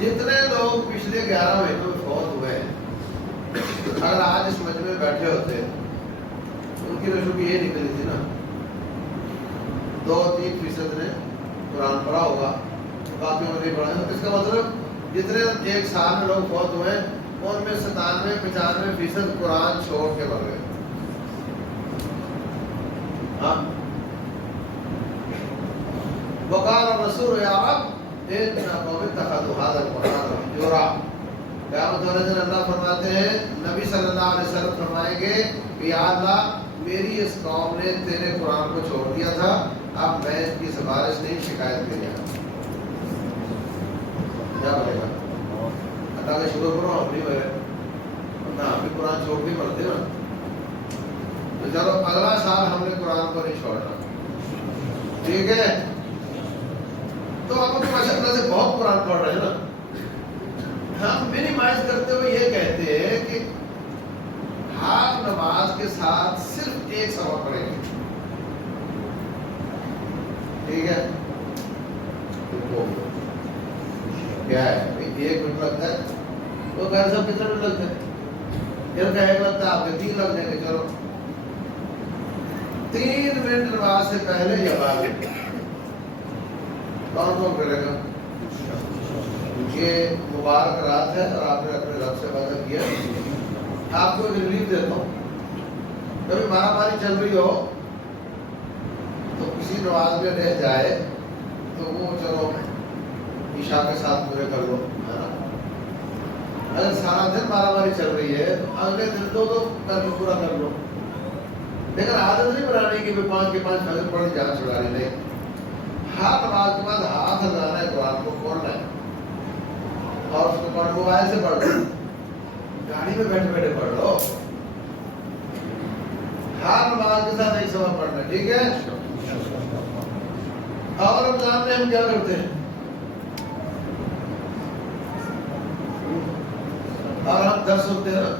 جتنے لوگ پچھلے 11 مہینوں میں فوت ہوئے ہیں اگر آج اس مجمع میں بیٹھے ہوتے ان کی ریشو بھی یہ نکلی تھی نا 2-3% نے قرآن پڑھا ہوگا, باقی میں نہیں پڑھا. اس کا مطلب جتنے ایک سال میں لوگ فوت ہوئے ان میں 97-95% قرآن چھوڑ کے مر گئے. ہاں وقال الرسول یا رب ان قوم اتخذوا هذا القرآن مهجورا. قیامت والے دن اللہ فرماتے ہیں, نبی صلی اللہ علیہ وسلم فرمائیں گے کہ یا اللہ میری اس قوم نے تیرے قرآن کو چھوڑ دیا تھا, اب میں اس کی سفارش نہیں شکایت کے لیے. کیا بولے گا اللہ کا شکر کرو ہم نہیں مرے ورنہ ہم بھی قرآن چھوڑ کے مرتے نا. تو چلو اگلا سال ہم نے قرآن کو نہیں چھوڑنا, ٹھیک ہے. تو آپ کو ماشاء اللہ سے بہت قرآن پڑھ رہے ہیں نا. ہم منیمائز کرتے ہوئے یہ کہتے ہیں کہ ہر نماز کے ساتھ صرف ایک سبق پڑھیں گے, ٹھیک ہے. کیا ہے 1 منٹ لگتا ہے, وہ گھر سب کتنے منٹ لگتے ہیں, دن کا 1 لگتا ہے, آپ کے 3 لگ جائیں گے. چلو 3 منٹ نماز سے پہلے یا بعد کون کون کرے گا؟ یہ مبارک رات ہے اور آپ نے اپنے رب سے وعدہ کیا. آپ کو ریلیف دیتا ہوں, کبھی مارا ماری چل رہی ہو تو کسی نماز میں رہ جائے تو وہ چلو عشاء کے ساتھ پورے کر لو. اگر سارا دن مارا ماری چل رہی ہے تو اگلے دن تو کر کے پورا کر لو. لیکن عادت نہیں بنانی کہ 5 کے 5 فجر پڑھ جان چھڑانی نہیں. ہر نماز کے بعد ہاتھ ہلانا ہے, قرآن کو کھولنا ہے اور اس کو پڑھ موبائل سے پڑھ لو, گاڑی میں بیٹھے بیٹھے پڑھ لو. ہر نماز کے ساتھ ایک سبق پڑھنا, ٹھیک ہے. اور رمضان میں ہم کیا کرتے ہیں, اور ہم درس سنتے ہیں نا,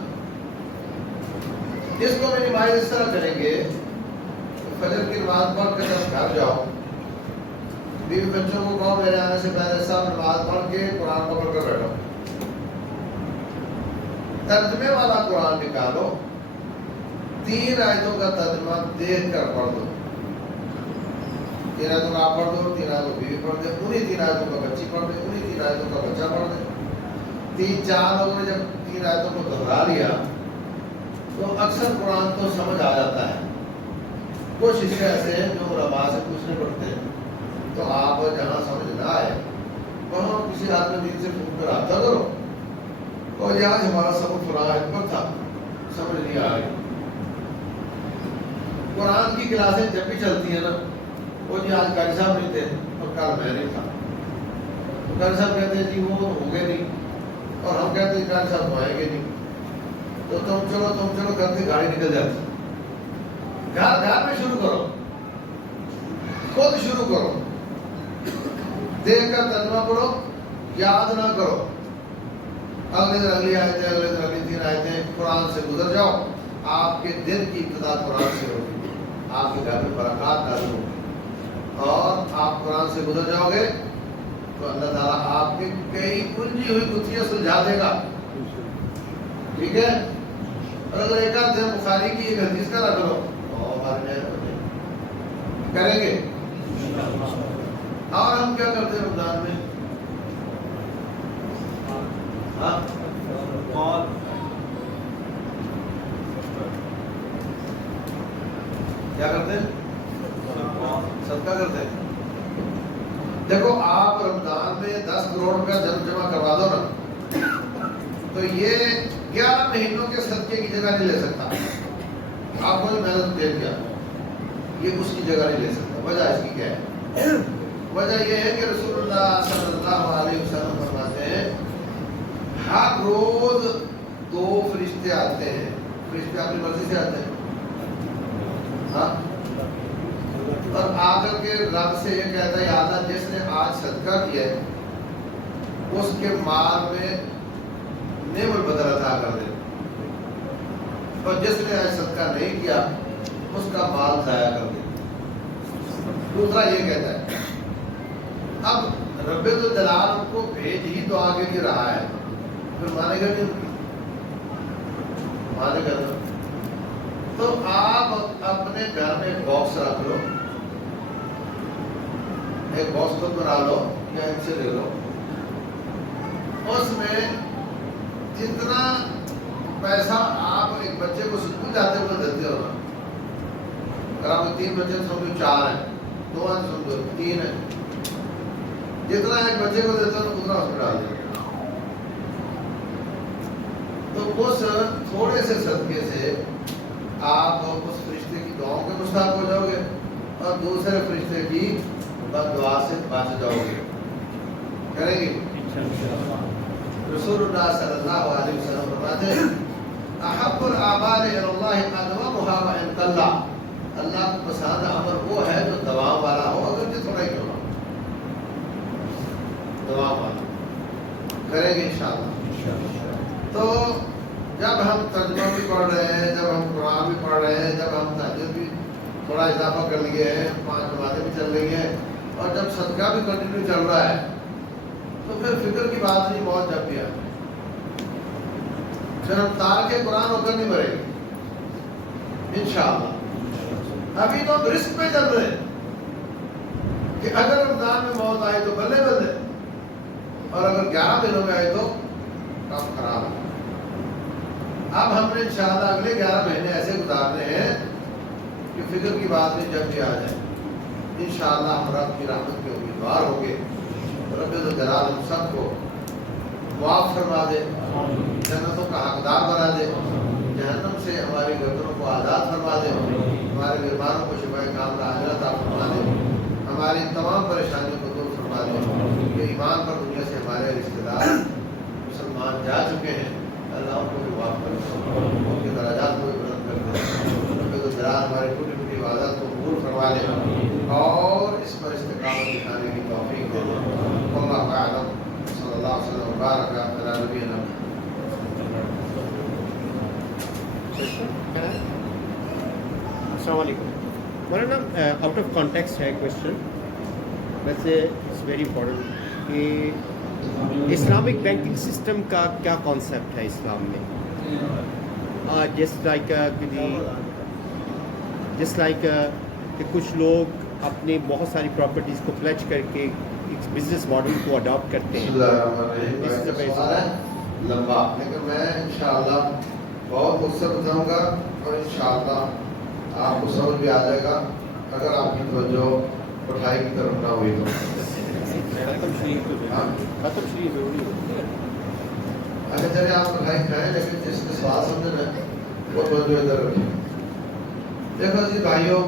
اس کو منیمائز اس طرح کریں گے. فجر کی نماز پڑھ کے جب گھر جاؤ, بیوی بچوں کو کہو میرے آنے سے پہلے سب نماز پڑھ کے قرآن پکڑ کر بیٹھو. ترجمے والا قرآن نکالو, 3 آیتوں کا ترجمہ دیکھ کر پڑھ دو. 3 آیتوں کا آپ پڑھ دو, 3 آیتوں بیوی پڑھ دے, انہی 3 آیتوں کا بچی پڑھ دے, انہی 3 آیتوں کا بچہ پڑھ دے. 3-4 لوگوں نے جب 3 آیتوں کو دہرا لیا تو اکثر قرآن تو سمجھ آ جاتا ہے. کچھ حصے ایسے ہیں جو علماء سے پوچھنے پڑتے ہیں, تو آپ جہاں سمجھ نہ آئے وہاں کسی آدمی دین سے پوچھ کر رابطہ کرو, اور یہ آج ہمارا سبق فلاں پر تھا, سمجھ نہیں آ رہی. قرآن کی کلاسیں جب بھی چلتی ہیں نا, وہ جی آج قاری صاحب نہیں تھے اور کل میں نہیں تھا. قاری صاحب کہتے ہیں جی وہ ہوں گے نہیں, اور ہم کہتے ہیں قاری صاحب آئیں گے نہیں. تو تم چلو کرتے گاڑی نکل جاتی. گھر میں شروع کرو, خود شروع کرو, دیکھ کر ترجمہ پڑھو, یاد نہ کرو. اگلے دن اگلی آیتیں, اگلے دن اگلی 3 آیتیں, قرآن سے گزر جاؤ. آپ کے دن کی ابتدا قرآن سے ہوگی, آپ کے گھر میں برکات نازل ہوگی, اور آپ قرآن سے گزر جاؤ گے تو اللہ تعالیٰ آپ کی کئی الجھی ہوئی گتھیاں سلجھا دے گا, ٹھیک ہے. اور اگر ایک آدھ بخاری کی ایک حدیث کا رکھ لو کریں گے. اور ہم کیا کرتے ہیں رمضان میں, کیا کرتے ہیں, صدقہ کرتے ہیں. دیکھو آپ رمضان میں 10 کروڑ روپیہ جمع کروا دو نا, تو یہ 11 مہینوں کے صدقے کی جگہ نہیں لے سکتا. آپ کو جو محنت دے دیا یہ اس کی جگہ نہیں لے سکتا. وجہ اس کی کیا ہے؟ وجہ یہ ہے کہ رسول اللہ صلی اللہ علیہ وسلم فرماتے ہیں ہر روز 2 فرشتے آتے ہیں. فرشتے اپنی مرضی سے آتے ہیں, ہاں, اور آ کر کے رب سے یہ کہتا ہے یا اللہ جس نے آج صدقہ کیا ہے اس کے مال میں نعم البدل عطا کر دے. اور جس نے صدقہ نہیں کیا اس کا مال ضائع کر دیا۔ دوسرا یہ کہتا ہے اب رب الجلال کو بھیج ہی تو آگے نہیں رہا ہے، پھر مانے گا نہیں، مانے گا نہیں۔ تو آپ اپنے گھر میں ایک باکس رکھ لو، ایک باکس خود بنا لو یا ان سے لے لو، اس میں جتنا پیسہ آپ ایک بچے کو اسکول جاتے ہوئے دیتے ہو نا، اگر آپ 3 بچے سمجھو 4 ہیں، 2 ہیں سمجھو 3 ہیں، جتنا ایک بچے کو دیتے ہو اتنا اس میں ڈال دیں۔ تو اس تھوڑے سے صدقے سے آپ اس فرشتے کی دعاؤں کے مستحق ہو جاؤ گے اور دوسرے فرشتے کی بد دعا سے بچ جاؤ گے۔ کریں گے رسول اللہ صلی اللہ علیہ وسلم فرماتے ہیں احب الاعمال الی اللہ ادومها وان قل، اللہ کو پسند عمل وہ ہے جو دوام والا ہو، اگر جو تھوڑا ہی کیوں نہ ہو، دوام والا۔ کریں گے انشاءاللہ۔ تو جب ہم ترجمہ بھی پڑھ رہے ہیں، جب ہم قرآن بھی پڑھ رہے ہیں، جب ہم تہجد بھی تھوڑا اضافہ کر لیے ہیں، 5 نمازیں بھی چل رہی ہیں، اور جب صدقہ بھی کنٹینیو چل رہا ہے، تو پھر فکر کی بات نہیں، موت جب بھی آئے پھر ہم تارک قرآن ہو کر نہیں مریں گے انشاءاللہ۔ ابھی تو ہم رسک پہ چل رہے ہیں کہ اگر رمضان میں موت آئے تو بلے بلے، اور اگر 11 دنوں میں آئے تو کام خراب ہے۔ اب ہم نے انشاءاللہ اگلے 11 مہینے ایسے گزارنے ہیں کہ فکر کی بات نہیں، جب بھی آ جائے انشاءاللہ ہم رب کی رحمت کے امیدوار ہوں گے۔ رب الجلال ہم سب کو معاف فرما دے، جنتوں کا حقدار بنا دے، جہنم سے ہماری گردنوں کو آزاد فرما دے، ہمارے بیماروں کو شفا کاملہ عاجلہ عطا فرما دے، ہماری تمام پریشانیوں کو دور فرما دے۔ کہ ایمان پر دنیا سے ہمارے رشتہ دار مسلمان جا چکے ہیں، اللہ ان کو بھی معاف کر دے، ان کے درجات کو بھی بلند کر دے۔ رب الجلال ہماری ٹوٹی ٹوٹی عبادات کو قبول فرما لے اور اس پر استقامت دکھانے کی توفیق دے دے۔ واللہ اعلم، صلی اللہ علیہ وسلم وبارک علی نبینا۔ السلام علیکم مولانا، آؤٹ آف کانٹیکسٹ ہے کوشچن، ویسے اٹس ویری امپورٹنٹ کہ اسلامک بینکنگ سسٹم کا کیا کانسیپٹ ہے اسلام میں؟ جسٹ لائک کہ کچھ لوگ اپنے بہت ساری پراپرٹیز کو پلیج کر کے ایک بزنس ماڈل کو اڈاپٹ کرتے ہیں۔ بسم اللہ الرحمن الرحیم۔ سوال ہے لمبا، لیکن میں انشاءاللہ بہت مختصر بتاؤں گا اور انشاءاللہ آپ کو سمجھ بھی آ جائے گا اگر آپ کی توجہ پڑھائی کی طرف نہ ہوئی تو۔ اچھا چلے آپ پڑھائی کھائیں، لیکن جس کے سوال سمجھنا ہے وہ توجہ ادھر رکھیں۔ دیکھو جی بھائیوں،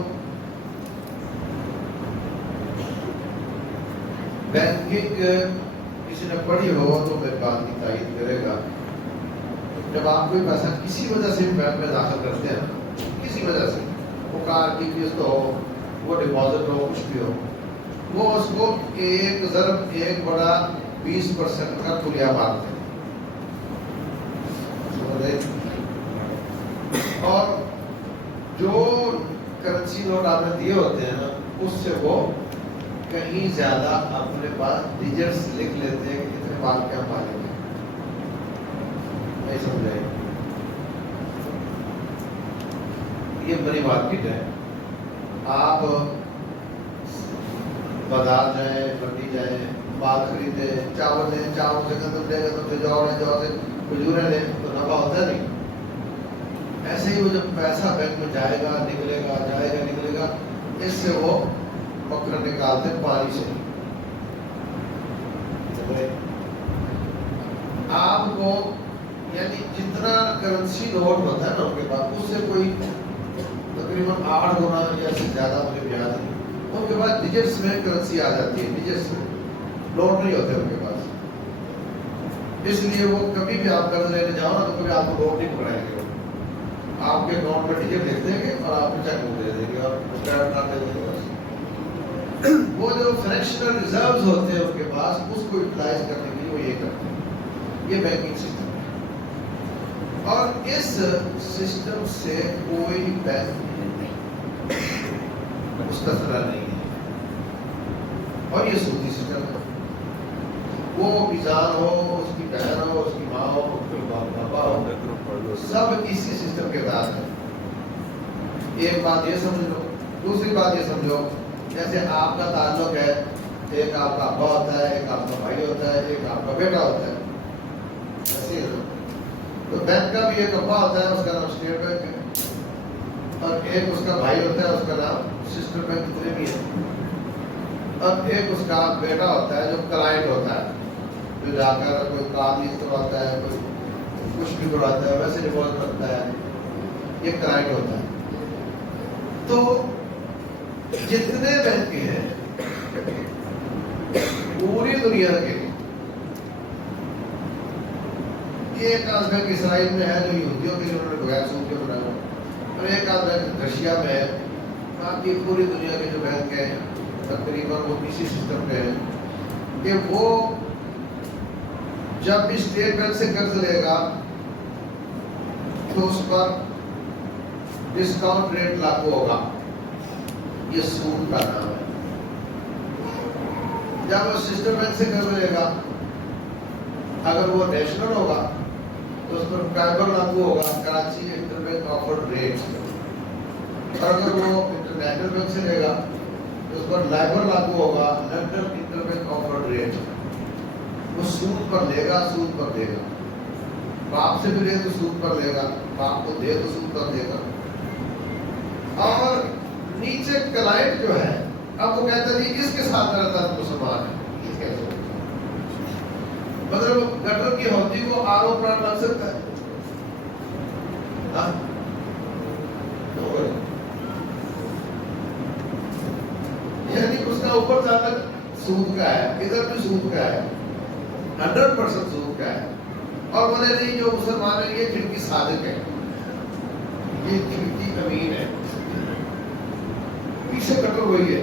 بینکنگ کسی نے پڑھی ہو تو میری بات کی تائید کرے گا۔ جب آپ کوئی پیسہ کسی وجہ سے بینک میں داخل کرتے ہیں، کسی وجہ سے، وہ کار کی قسط ہو، وہ ڈپازٹ ہو، کچھ بھی ہو، وہ اس کو 1/20% کا کلیہ مارتے ہیں، اور جو کرنسی نوٹ آپ نے دیے ہوتے ہیں نا، اس سے وہ کہیں زیادہ اپنے پاس ڈیجٹس لکھ لیتے ہیں کہ اتنے مال کیا مالک ہے۔ نہیں سمجھائے، یہ بڑی مارکیٹ ہے۔ آپ بازار جائیں، منڈی جائیں، مال خریدیں، چاول لیں، چاول سے گندم لیں، گندم سے جو لیں، جو سے کھجوریں لیں تو نفع ہوتا نہیں۔ ایسے ہی وہ جب پیسہ بینک میں جائے گا، نکلے گا، جائے گا، نکلے گا، اس سے وہ پکڑ نکالتے پانی سے۔ آپ کو یعنی جتنا کرنسی نوٹ ہوتا ہے نا ان کے پاس، اس سے کوئی تقریباً 8 گنا یا سے زیادہ مجھے یاد نہیں، ان کے پاس ڈیجٹس میں کرنسی آ جاتی ہے، ڈیجٹس میں نوٹ نہیں ہوتے ان کے پاس۔ اس لیے وہ کبھی بھی آپ قرض لینے جاؤ نا تو کبھی آپ کو نوٹ نہیں پکڑائیں گے، آپ کے اکاؤنٹ میں ڈیجٹ لکھ دیں گے اور آپ کو چیک بک دے دیں گے اور اسٹیٹ کارڈ دے دیں گے۔ وہ جو فریکشنل ریزروز ہوتے ہیں ان کے پاس، اس کو یوٹیلائز کرنے کے لیے وہ یہ کرتے ہیں۔ یہ بینکنگ سسٹم ہے۔ اور اب اس سسٹم سے کوئی بینک مستثنا نہیں ہے، اور یہ سودی سسٹم ہے. وہ کسان ہو، اس کی بہن ہو، اس کی ماں ہو، اس کے پاپا ہو، سب اسی سسٹم کے تحت ہے. ایک بات یہ سمجھ لو. دوسری بات یہ سمجھو، جیسے آپ کا تعلق ہے، ایک آپ کا ابا ہوتا ہے، ایک آپ کا بھائی ہوتا ہے، ایک آپ کا بیٹا ہوتا ہے. ایسے ہی تو بینک کا بھی ایک ابا ہوتا ہے، اس کا نام اسٹیٹ بینک ہے، اور ایک اس کا بھائی ہوتا ہے، اس کا نام سسٹر بینک اتنے بھی ہے. اور ایک اس کا بیٹا ہوتا ہے جو کلائنٹ ہوتا ہے، جو جا کر کوئی کام کرواتا ہے، کوئی کچھ بھی کرواتا ہے، ویسے ڈپوزٹ کرتا ہے، یہ کلائنٹ ہوتا ہے. تو جتنے بینک ہیں پوری دنیا کے، ایک آدھ بینک اسرائیل میں ہے جو یہودیوں کے لیے انہوں نے بغیر سود کے بنایا، اور ایک آدھ بینک رشیا میں ہے. باقی پوری دنیا کے جو بینک ہیں تقریباً وہ اسی سسٹم پہ ہیں کہ وہ جب بھی اسٹیٹ بینک سے قرض لے گا تو اس پر ڈسکاؤنٹ ریٹ لاگو ہوگا. یہ سود کا نام ہے. جب وہ سسٹم بینک سے قرض لے گا، اگر وہ نیشنل ہوگا تو اس پر پرائبر لاگو ہوگا، Karachi interbank offered rate. اور اگر وہ انٹرنیشنل بینک سے لے گا تو اس پر لائبر لاگو ہوگا، London interbank offered rate. وہ سود پر لے گا، سود پر دے گا. باپ سے بھی لے تو سود پر لے گا، باپ کو دے تو سود پر دے گا. اور نیچے کلائنٹ جو ہے، اب وہ کہتا ہے اس کے ساتھ میرا تعلق مسلمان ہے، یہ کیسے ہوتا ہے؟ مطلب گٹر کی ہوتی کو آر او پلانٹ لگ سکتا ہے؟ یعنی اس کا اوپر تعلق سود کا ہے، ادھر بھی سود کا ہے، 100% سود کا ہے. اور بولے نہیں جو مسلمان ہے یہ کھڑکی صادق ہے، یہ کھڑکی امین ہے، پیچھے کٹر ہوئی ہے.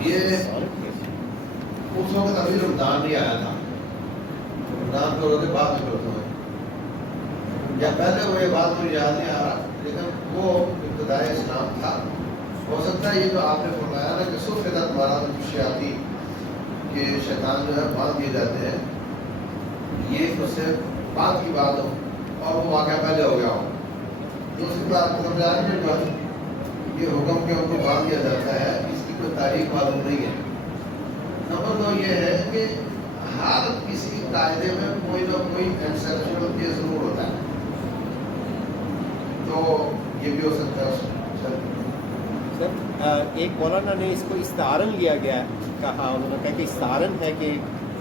یہ اس وقت ابھی رمضان نہیں آیا تھا، رمضان کے روزے بعد میں کرتے ہیں، یا پہلے وہ یہ بات مجھے یاد نہیں آ رہا، لیکن وہ ابتدائی اسلام تھا. ہو سکتا ہے یہ جو آپ نے فرمایا نا کہ سفیدت مارا شیاطین کہ شیطان جو ہے باندھ دیے جاتے ہیں، یہ اس سے بعد کی بات ہو اور وہ واقعہ پہلے ہو گیا ہو. دوسری بات کو سمجھا کہ یہ حکم کے ان کو باندھ دیا جاتا ہے، اس کی کوئی تاریخ معلوم نہیں ہے. نمبر 2 یہ ہے کہ ہر کسی قاعدے میں کوئی نہ کوئی ایکسیپشنل کیس ضرور ہوتا ہے، تو یہ بھی ہو سکتا ہے. سر ایک مولانا نے اس کو استعارن لیا گیا کہا، انہوں نے کہا کہ استعارن ہے کہ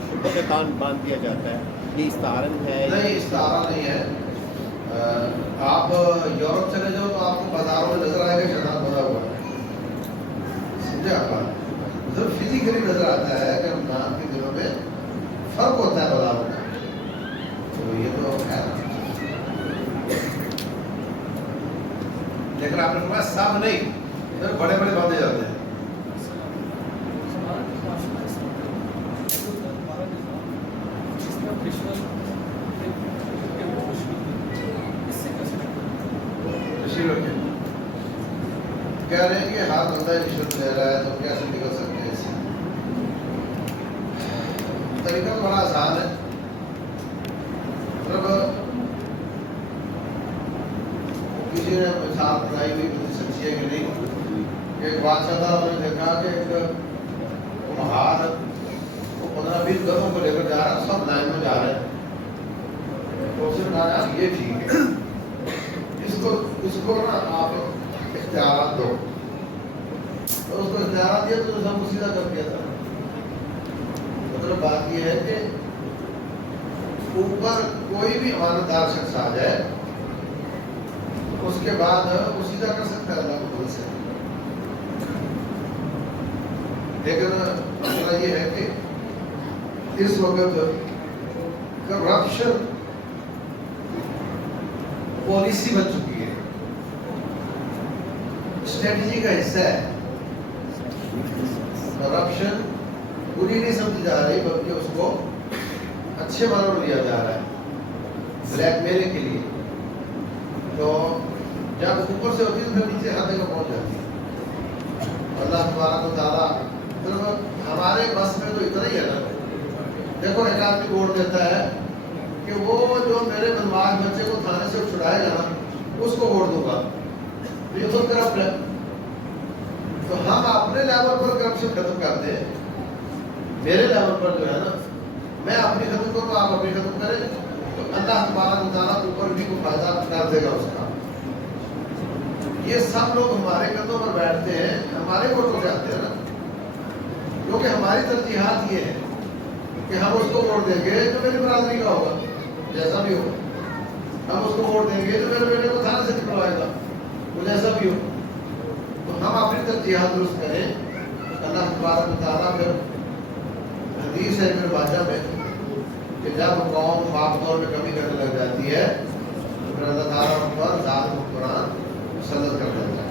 شبہ کان باندھ دیا جاتا ہے، یہ استعارن ہے؟ نہیں، استعارہ نہیں ہے. آپ یورپ چلے جاؤ تو آپ کو بازاروں میں نظر آئے گا شراب بنا ہوا ہے، سمجھے آپ بات؟ مطلب فزیکلی نظر آتا ہے کہ رمضان کے دنوں میں فرق ہوتا ہے بازاروں کا. تو یہ تو ہے، لیکن آپ نے فرمایا سب نہیں، ادھر بڑے بڑے باندھے جاتے ہیں. کہہ رہے ہیں کہ ہر بندہ رشوت لے رہا ہے تو کیسے نکل سکتے ہیں اس سے؟ طریقہ بڑا آسان ہے. مطلب کسی نے مثال بتائی ہوئی کسی سچی ہے کہ نہیں، ایک بادشاہ تھا، انہوں نے دیکھا کہ ایک مہار وہ 15-20 گدھوں کو لے کر جا رہا، سب لائن میں جا رہے ہیں. تو اس نے کہا یہ ٹھیک ہے، اس کو نا آپ اختیارات دو. تو اس کو اختیارات دیا تو سب کو سیدھا کر دیا تھا. مطلب بات یہ ہے کہ اوپر کوئی بھی امانت دار شخص آ جائے اس کے بعد وہ سیدھا کر سکتا ہے اللہ کو بول سے. لیکن مسئلہ یہ ہے کہ اس وقت کرپشن پالیسی بن چکی ہے, اسٹریٹجی کا حصہ ہے. کرپشن بری نہیں سمجھی جا رہی بلکہ اس کو اچھے معنوں میں لیا جا رہا ہے بلیک میل کے لیے. تو جب اوپر سے ہوتی ہے تو پھر نیچے ہر جگہ پہنچ جاتی ہے. اللہ تبارک و تعالیٰ ہمارے بس میں تو اتنا ہی ہے نا. دیکھو ایک آدمی ووٹ دیتا ہے کہ وہ جو میرے بدماش بچے کو تھانے سے چھڑائے گا نا اس کو ووٹ دوں گا. یہ خود کرپٹ ہے. تو ہم اپنے لیول پر کرپشن ختم کرتے ہیں. میرے لیول پر جو ہے نا میں اپنی ختم کروں آپ اپنی ختم کریں تو اللہ تبارک و تعالیٰ اوپر بھی کوئی فائدہ کر دے گا اس کا. یہ سب لوگ ہمارے قدموں پر بیٹھتے ہیں, ہمارے ووٹوں سے آتے ہیں نا, کیونکہ ہماری ترجیحات یہ ہے کہ ہم اس کو ووٹ دیں گے جو میری برادری کا ہوگا جیسا بھی ہو. ہم اس کو ووٹ دیں گے جو میرے بیٹے کو تھانے سے نکلوائے گا وہ جیسا بھی ہو. تو ہم اپنی ترجیحات درست کریں. اللہ تبارک و تعالیٰ پھر حدیث ہے پھر باجہ میں کہ جب قوم معاف طور پہ کمی کرنے لگ جاتی ہے تو پھر اللہ تعالیٰ ان پر ظالم حکمران مسلط کر دیتا ہے.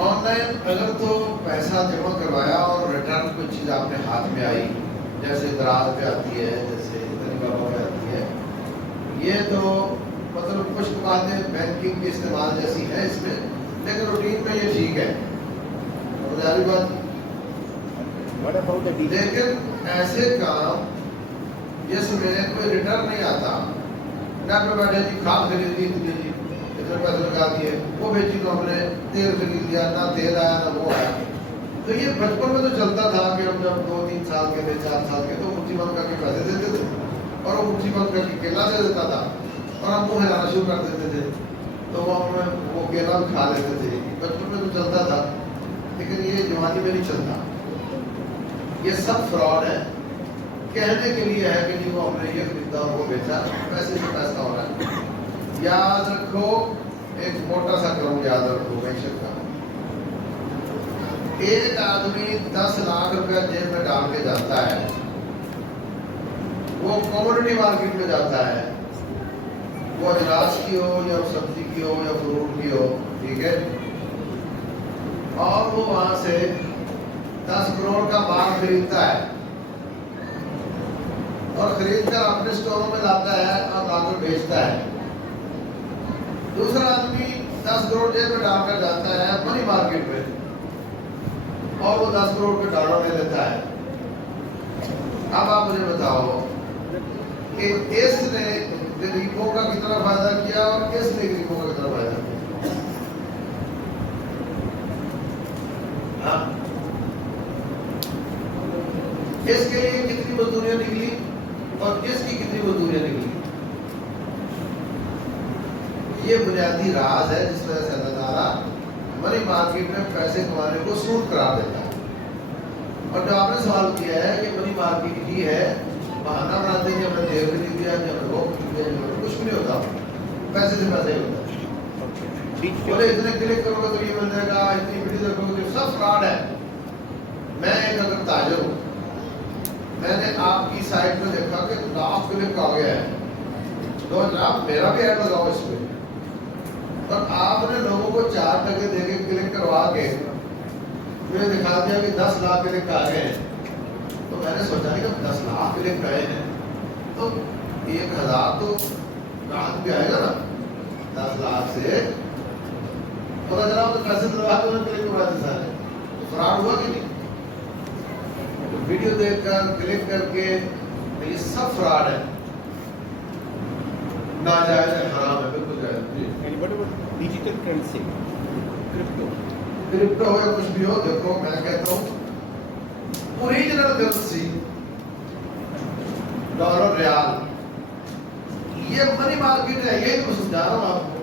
آن لائن اگر تو پیسہ جمع کروایا اور ریٹرن کوئی چیز آپ کے ہاتھ میں آئی جیسے دراز پہ آتی ہے جیسے بابا پہ آتی ہے, یہ تو مطلب کچھ باتیں بینکنگ کے استعمال جیسی ہے اس میں, لیکن روٹین میں یہ ٹھیک ہے ظاہری بات. لیکن ایسے کام جس میں کوئی ریٹرن نہیں آتا, نہ پہ بیٹھے جی کھاد خرید دی اتنے جی اتنے پیسے لگا دیے, وہ بیچی تو ہم نے تیل خرید لیا, نہ تیل آیا نہ وہ آیا. تو یہ بچپن میں تو چلتا تھا کہ ہم جب 2-3 سال کے تھے 4 سال کے تو مٹھی بند کر کے پیسے دیتے تھے اور وہ مٹھی بند کر کے کیلا دے دیتا تھا اور ہم منہ ہلانا شروع کر دیتے تھے تو وہ کیلا بھی کھا لیتے تھے. بچپن میں تو چلتا تھا لیکن یہ جوانی میں نہیں چلتا. یہ سب فراڈ ہے. کہنے کے لیے ہے کہ جی وہ ہم نے یہ خریدا اور وہ بیچا, پیسے سے پیسہ ہو رہا ہے. یاد رکھو ایک موٹا سا کرم یاد رکھو معیشت کا. ایک آدمی 10 لاکھ روپیہ جیب میں ڈال کے جاتا ہے, وہ کموڈٹی مارکیٹ میں جاتا ہے, وہ اجلاس کی ہو یا سبزی کی ہو یا فروٹ کی ہو, ٹھیک ہے, اور وہ وہاں سے 10 کروڑ کا مال خریدتا ہے اور خرید کر اپنے اسٹوروں میں لاتا ہے اور لا کر بیچتا ہے. دوسرا آدمی 10 کروڑ جیب میں ڈال کر جاتا ہے منی مارکیٹ میں اور وہ 10 کروڑ کے ڈالر لے لیتا ہے. اب آپ مجھے بتاؤ کہ اس نے غریبوں کا کتنا فائدہ کیا اور اس نے غریبوں کا کتنا فائدہ کیا. ہاں اس کے لیے کتنی مزدوریاں نکلی اور اس کی کتنی مزدوریاں نکلی. یہ بنیادی راز ہے جس وجہ سے اللہ تعالیٰ منی مارکیٹ میں پیسے کمانے کو سود قرار دیتا ہے. اور جو آپ نے سوال کیا ہے یہ منی مارکیٹ ہی ہے, بہانہ بناتے ہیں کہ ہم نے دیر خرید دیا, ہم نے وہ خرید دیا, کچھ بھی نہیں ہوتا, پیسے سے پیسے ہی ہوتا ہے. بولے اتنے کلک کرو گے تو یہ مل جائے گا, اتنی ویڈیو دیکھو گے تو سب فراڈ ہے. میں ایک اگر تاجر ہوں, میں نے آپ کی سائٹ میں دیکھا کہ لاکھ کلک آ گیا ہے, تو جناب میرا بھی ایڈ لگاؤ اس پہ, اور آپ نے لوگوں کو 4 ٹکے دے کے کلک کروا کے مجھے دکھا دیا کہ 10 لاکھ کلک آ گئے ہیں. تو میں نے سوچا کہ 10 لاکھ کلک گئے ہیں تو 1000 تو راحت بھی آئے گا نا 10 لاکھ سے. پتا چلا تو پیسے لگا کے کلک کروا دی سارے, فراڈ ہوا کہ نہیں. ویڈیو دیکھ کر کلک کر کے یہ سب فراڈ ہے, ناجائز ہے, حرام ہے, بالکل جائز. ڈیجیٹل کرنسی کرپٹو ہو یا کچھ بھی ہو, دیکھو میں کہتا ہوں اوریجنل کرنسی ڈالر ریال یہ منی مارکیٹ ہے. یہ تو سمجھا رہا ہوں آپ کو,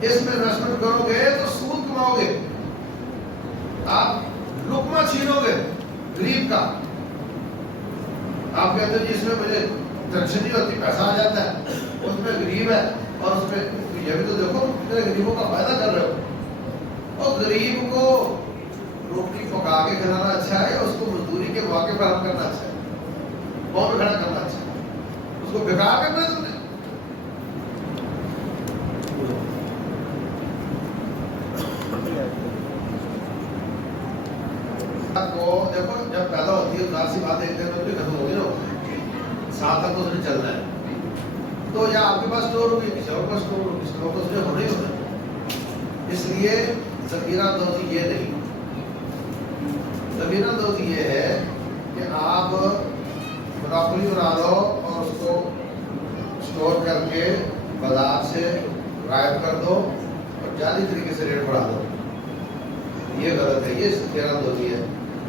اس میں انویسٹمنٹ کرو گے تو سود کماؤ گے. آپ آپ کہتے ہو جس میں مجھے ٹینشن نہیں ہوتی، پیسہ آ جاتا ہے، اس میں غریب ہے اور اس میں یہ بھی تو دیکھو کتنے غریبوں کا فائدہ کر رہے ہو. اور غریب کو روٹی پکا کے کھلانا اچھا ہے یا اس کو مزدوری کے موقع فراہم کرنا اچھا ہے؟ کون کھڑا کرنا اچھا ہے؟ اس کو بیکار کرنا ہے تم نے. کو دیکھو جب پیدا ہوتی ہے ظاہر سی بات ہے ایک دن میں ختم ہوگی نا، سال تک تو اس نے چلنا ہے. تو یا آپ کے پاس اسٹور ہوگی، کسی اور پاس اسٹور ہوگی، اسٹور تو اس میں ہونا ہی ہونا. اس لیے ذخیرہ اندوزی یہ نہیں، ذخیرہ اندوزی یہ ہے کہ آپ منافلی بنا لو اور اس کو اسٹور کر کے بازار سے غائب کر دو اور جعلی طریقے سے ریٹ بڑھا دو. یہ غلط ہے، یہ ذخیرہ اندوزی ہے.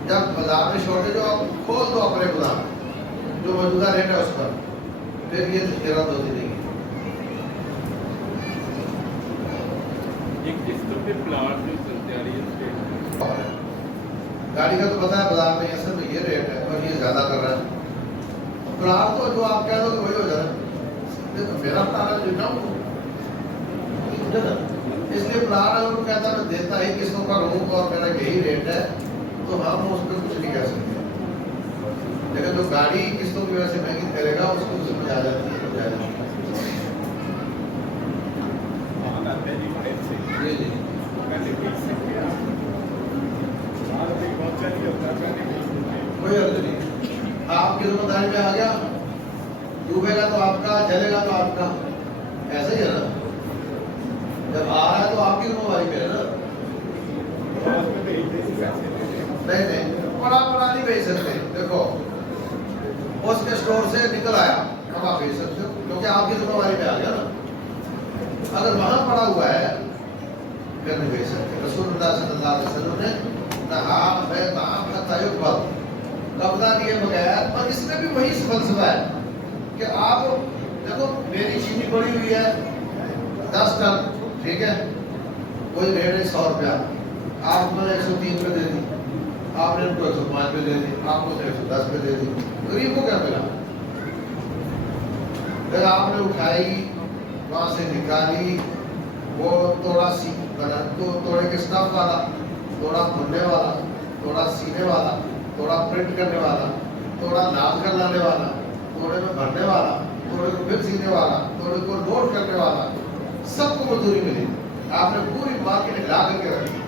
جب بازار میں شارٹیج ہو آپ کھول دو اپنے گودام جو موجودہ ریٹ ہے اس پر، پھر یہ ذخیرہ اندوزی نہیں ہے. گاڑی کا تو پتا ہے بازار میں اصل میں یہ ریٹ ہے اور یہ زیادہ کر رہا ہے. پلاٹ تو جو آپ کہہ دو کہ وہی ہو جائے، میرا پلاٹ ہے جو اس لیے پلاٹ اگر وہ کہتا ہے میں دیتا ہی قسطوں پر ہوں اور میرا یہی ریٹ ہے تو ہم اس پہ کچھ نہیں کہہ سکتے. لیکن جو گاڑی قسطوں کی وجہ سے مہنگی کرے گا اس کو سمجھ آ جاتی ہے. جی جی کوئی عرض نہیں، آپ کی ذمہ داری میں آ گیا، ڈوبے گا تو آپ کا، جلے گا تو آپ کا، ایسا ہی ہے نا. جب آ رہا ہے تو آپ کی ذمہ داری پہ ہے نا. نہیں پڑا نہیں بیچ سکتے. دیکھو اس کے اسٹور سے نکل آیا اب آپ بیچ سکتے ہو کیونکہ آپ کی ذمہ داری پہ آ گیا نا. اگر وہاں پڑا ہوا ہے پھر نہیں بیچ سکتے. رسول اللہ صلی اللہ علیہ وسلم نے قبضہ لیے بغیر، اور اس میں بھی وہی فلسفہ ہے کہ آپ دیکھو میری چینی پڑی ہوئی ہے 10 ٹن، ٹھیک ہے، کوئی ریٹ ہے 100 روپیہ، آپ نے 103 پہ دے دی، آپ نے ان کو 105 پہ دے دی، آپ کو 110 پہ دے دی، غریب کو کیا ملا؟ پھر آپ نے اٹھائی وہاں سے نکالی، وہ توڑا سی بنا تو توڑے کے اسٹف والا، توڑا بننے والا، توڑا سینے والا، توڑا پرنٹ کرنے والا، توڑا لال کر لانے والا، توڑے میں بھرنے والا، توڑے کو پھر سینے والا، توڑے کو لوڈ کرنے والا، سب کو مزدوری ملی. آپ نے پوری مارکیٹ ہلا کر کے رکھی.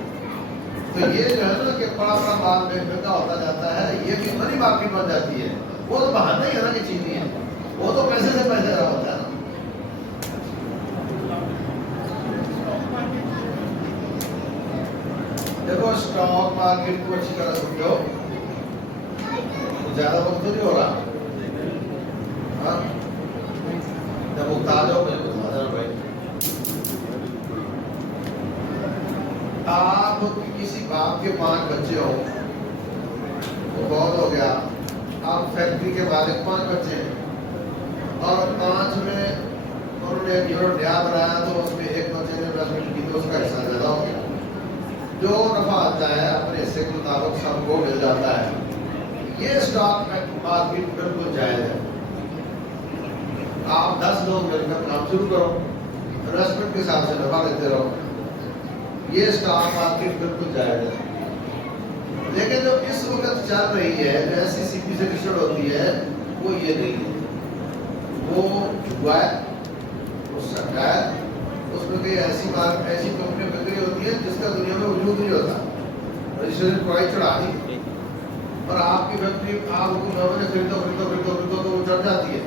تو یہ جو ہے نا کہ بڑا مال مہنگا ہوتا جاتا ہے، یہ بھی منی مارکیٹ بن جاتی ہے. وہ تو بہانا ہی ہے نا کہ چینی ہے، وہ تو پیسے سے پیسے رہا ہوتا ہے نا. دیکھو اسٹاک مارکیٹ کو اچھی طرح سمجھو، زیادہ وقت تو نہیں ہو رہا. ہاں جب اگتا جاؤ مجھے بتا دینا بھائی. آپ کسی باپ کے 5 بچے ہو، وہ بہت ہو گیا. آپ فیکٹری کے مالک 5 بچے ہیں اور 5 میں انہوں نے نیا بنایا تو اس میں ایک بچے نے انویسٹمنٹ کی تو اس کا حصہ زیادہ ہو گیا. جو نفع آتا ہے اپنے حصے کے مطابق سب کو مل جاتا ہے. یہ اسٹاک مارکیٹ بالکل جائز ہے. آپ 10 لوگ مل کر کام شروع کرو، انویسٹمنٹ کے حساب سے نفع لیتے رہو. یہ اسٹاک مارکیٹ بالکل جائز ہے. لیکن جو اس وقت چل رہی ہے، جو ایسی سی پی سے رشوت ہوتی ہے، وہ یہ نہیں ہے. وہ ہوا ہے، وہ سٹا ہے، اس میں کوئی ایسی کمپنی بن رہی ہوتی ہے جس کا دنیا میں وجود نہیں ہوتا. رجسٹریشن پرائز چڑھا دی اور آپ کی فیکٹری آپ کو لوگوں نے خریدو تو وہ چڑھ جاتی ہے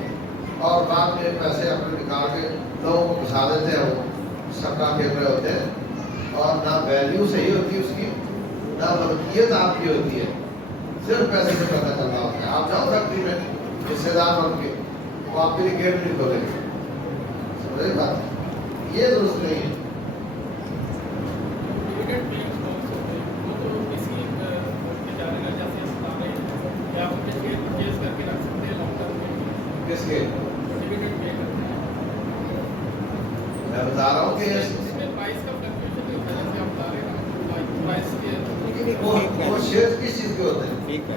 اور بعد میں پیسے اپنے نکال کے لوگوں کو پھنسا دیتے ہیں. وہ سٹا کھیل رہے ہوتے ہیں اور نہ ویلیو صحیح ہوتی ہے اس کی، نہ ملکیت آپ کی ہوتی ہے، صرف پیسے سے پتہ چل رہا ہوتا ہے. آپ جاؤ فیکٹری میں حصے دار بن کے، وہ آپ کے لیے گیٹ نہیں کھولے گے. سمجھ رہی بات؟ یہ درست نہیں ہے. کس کے میں بتا رہا ہوں کہ وہ شیئر کس چیز کے ہوتے ہیں؟ ٹھیک ہے.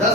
10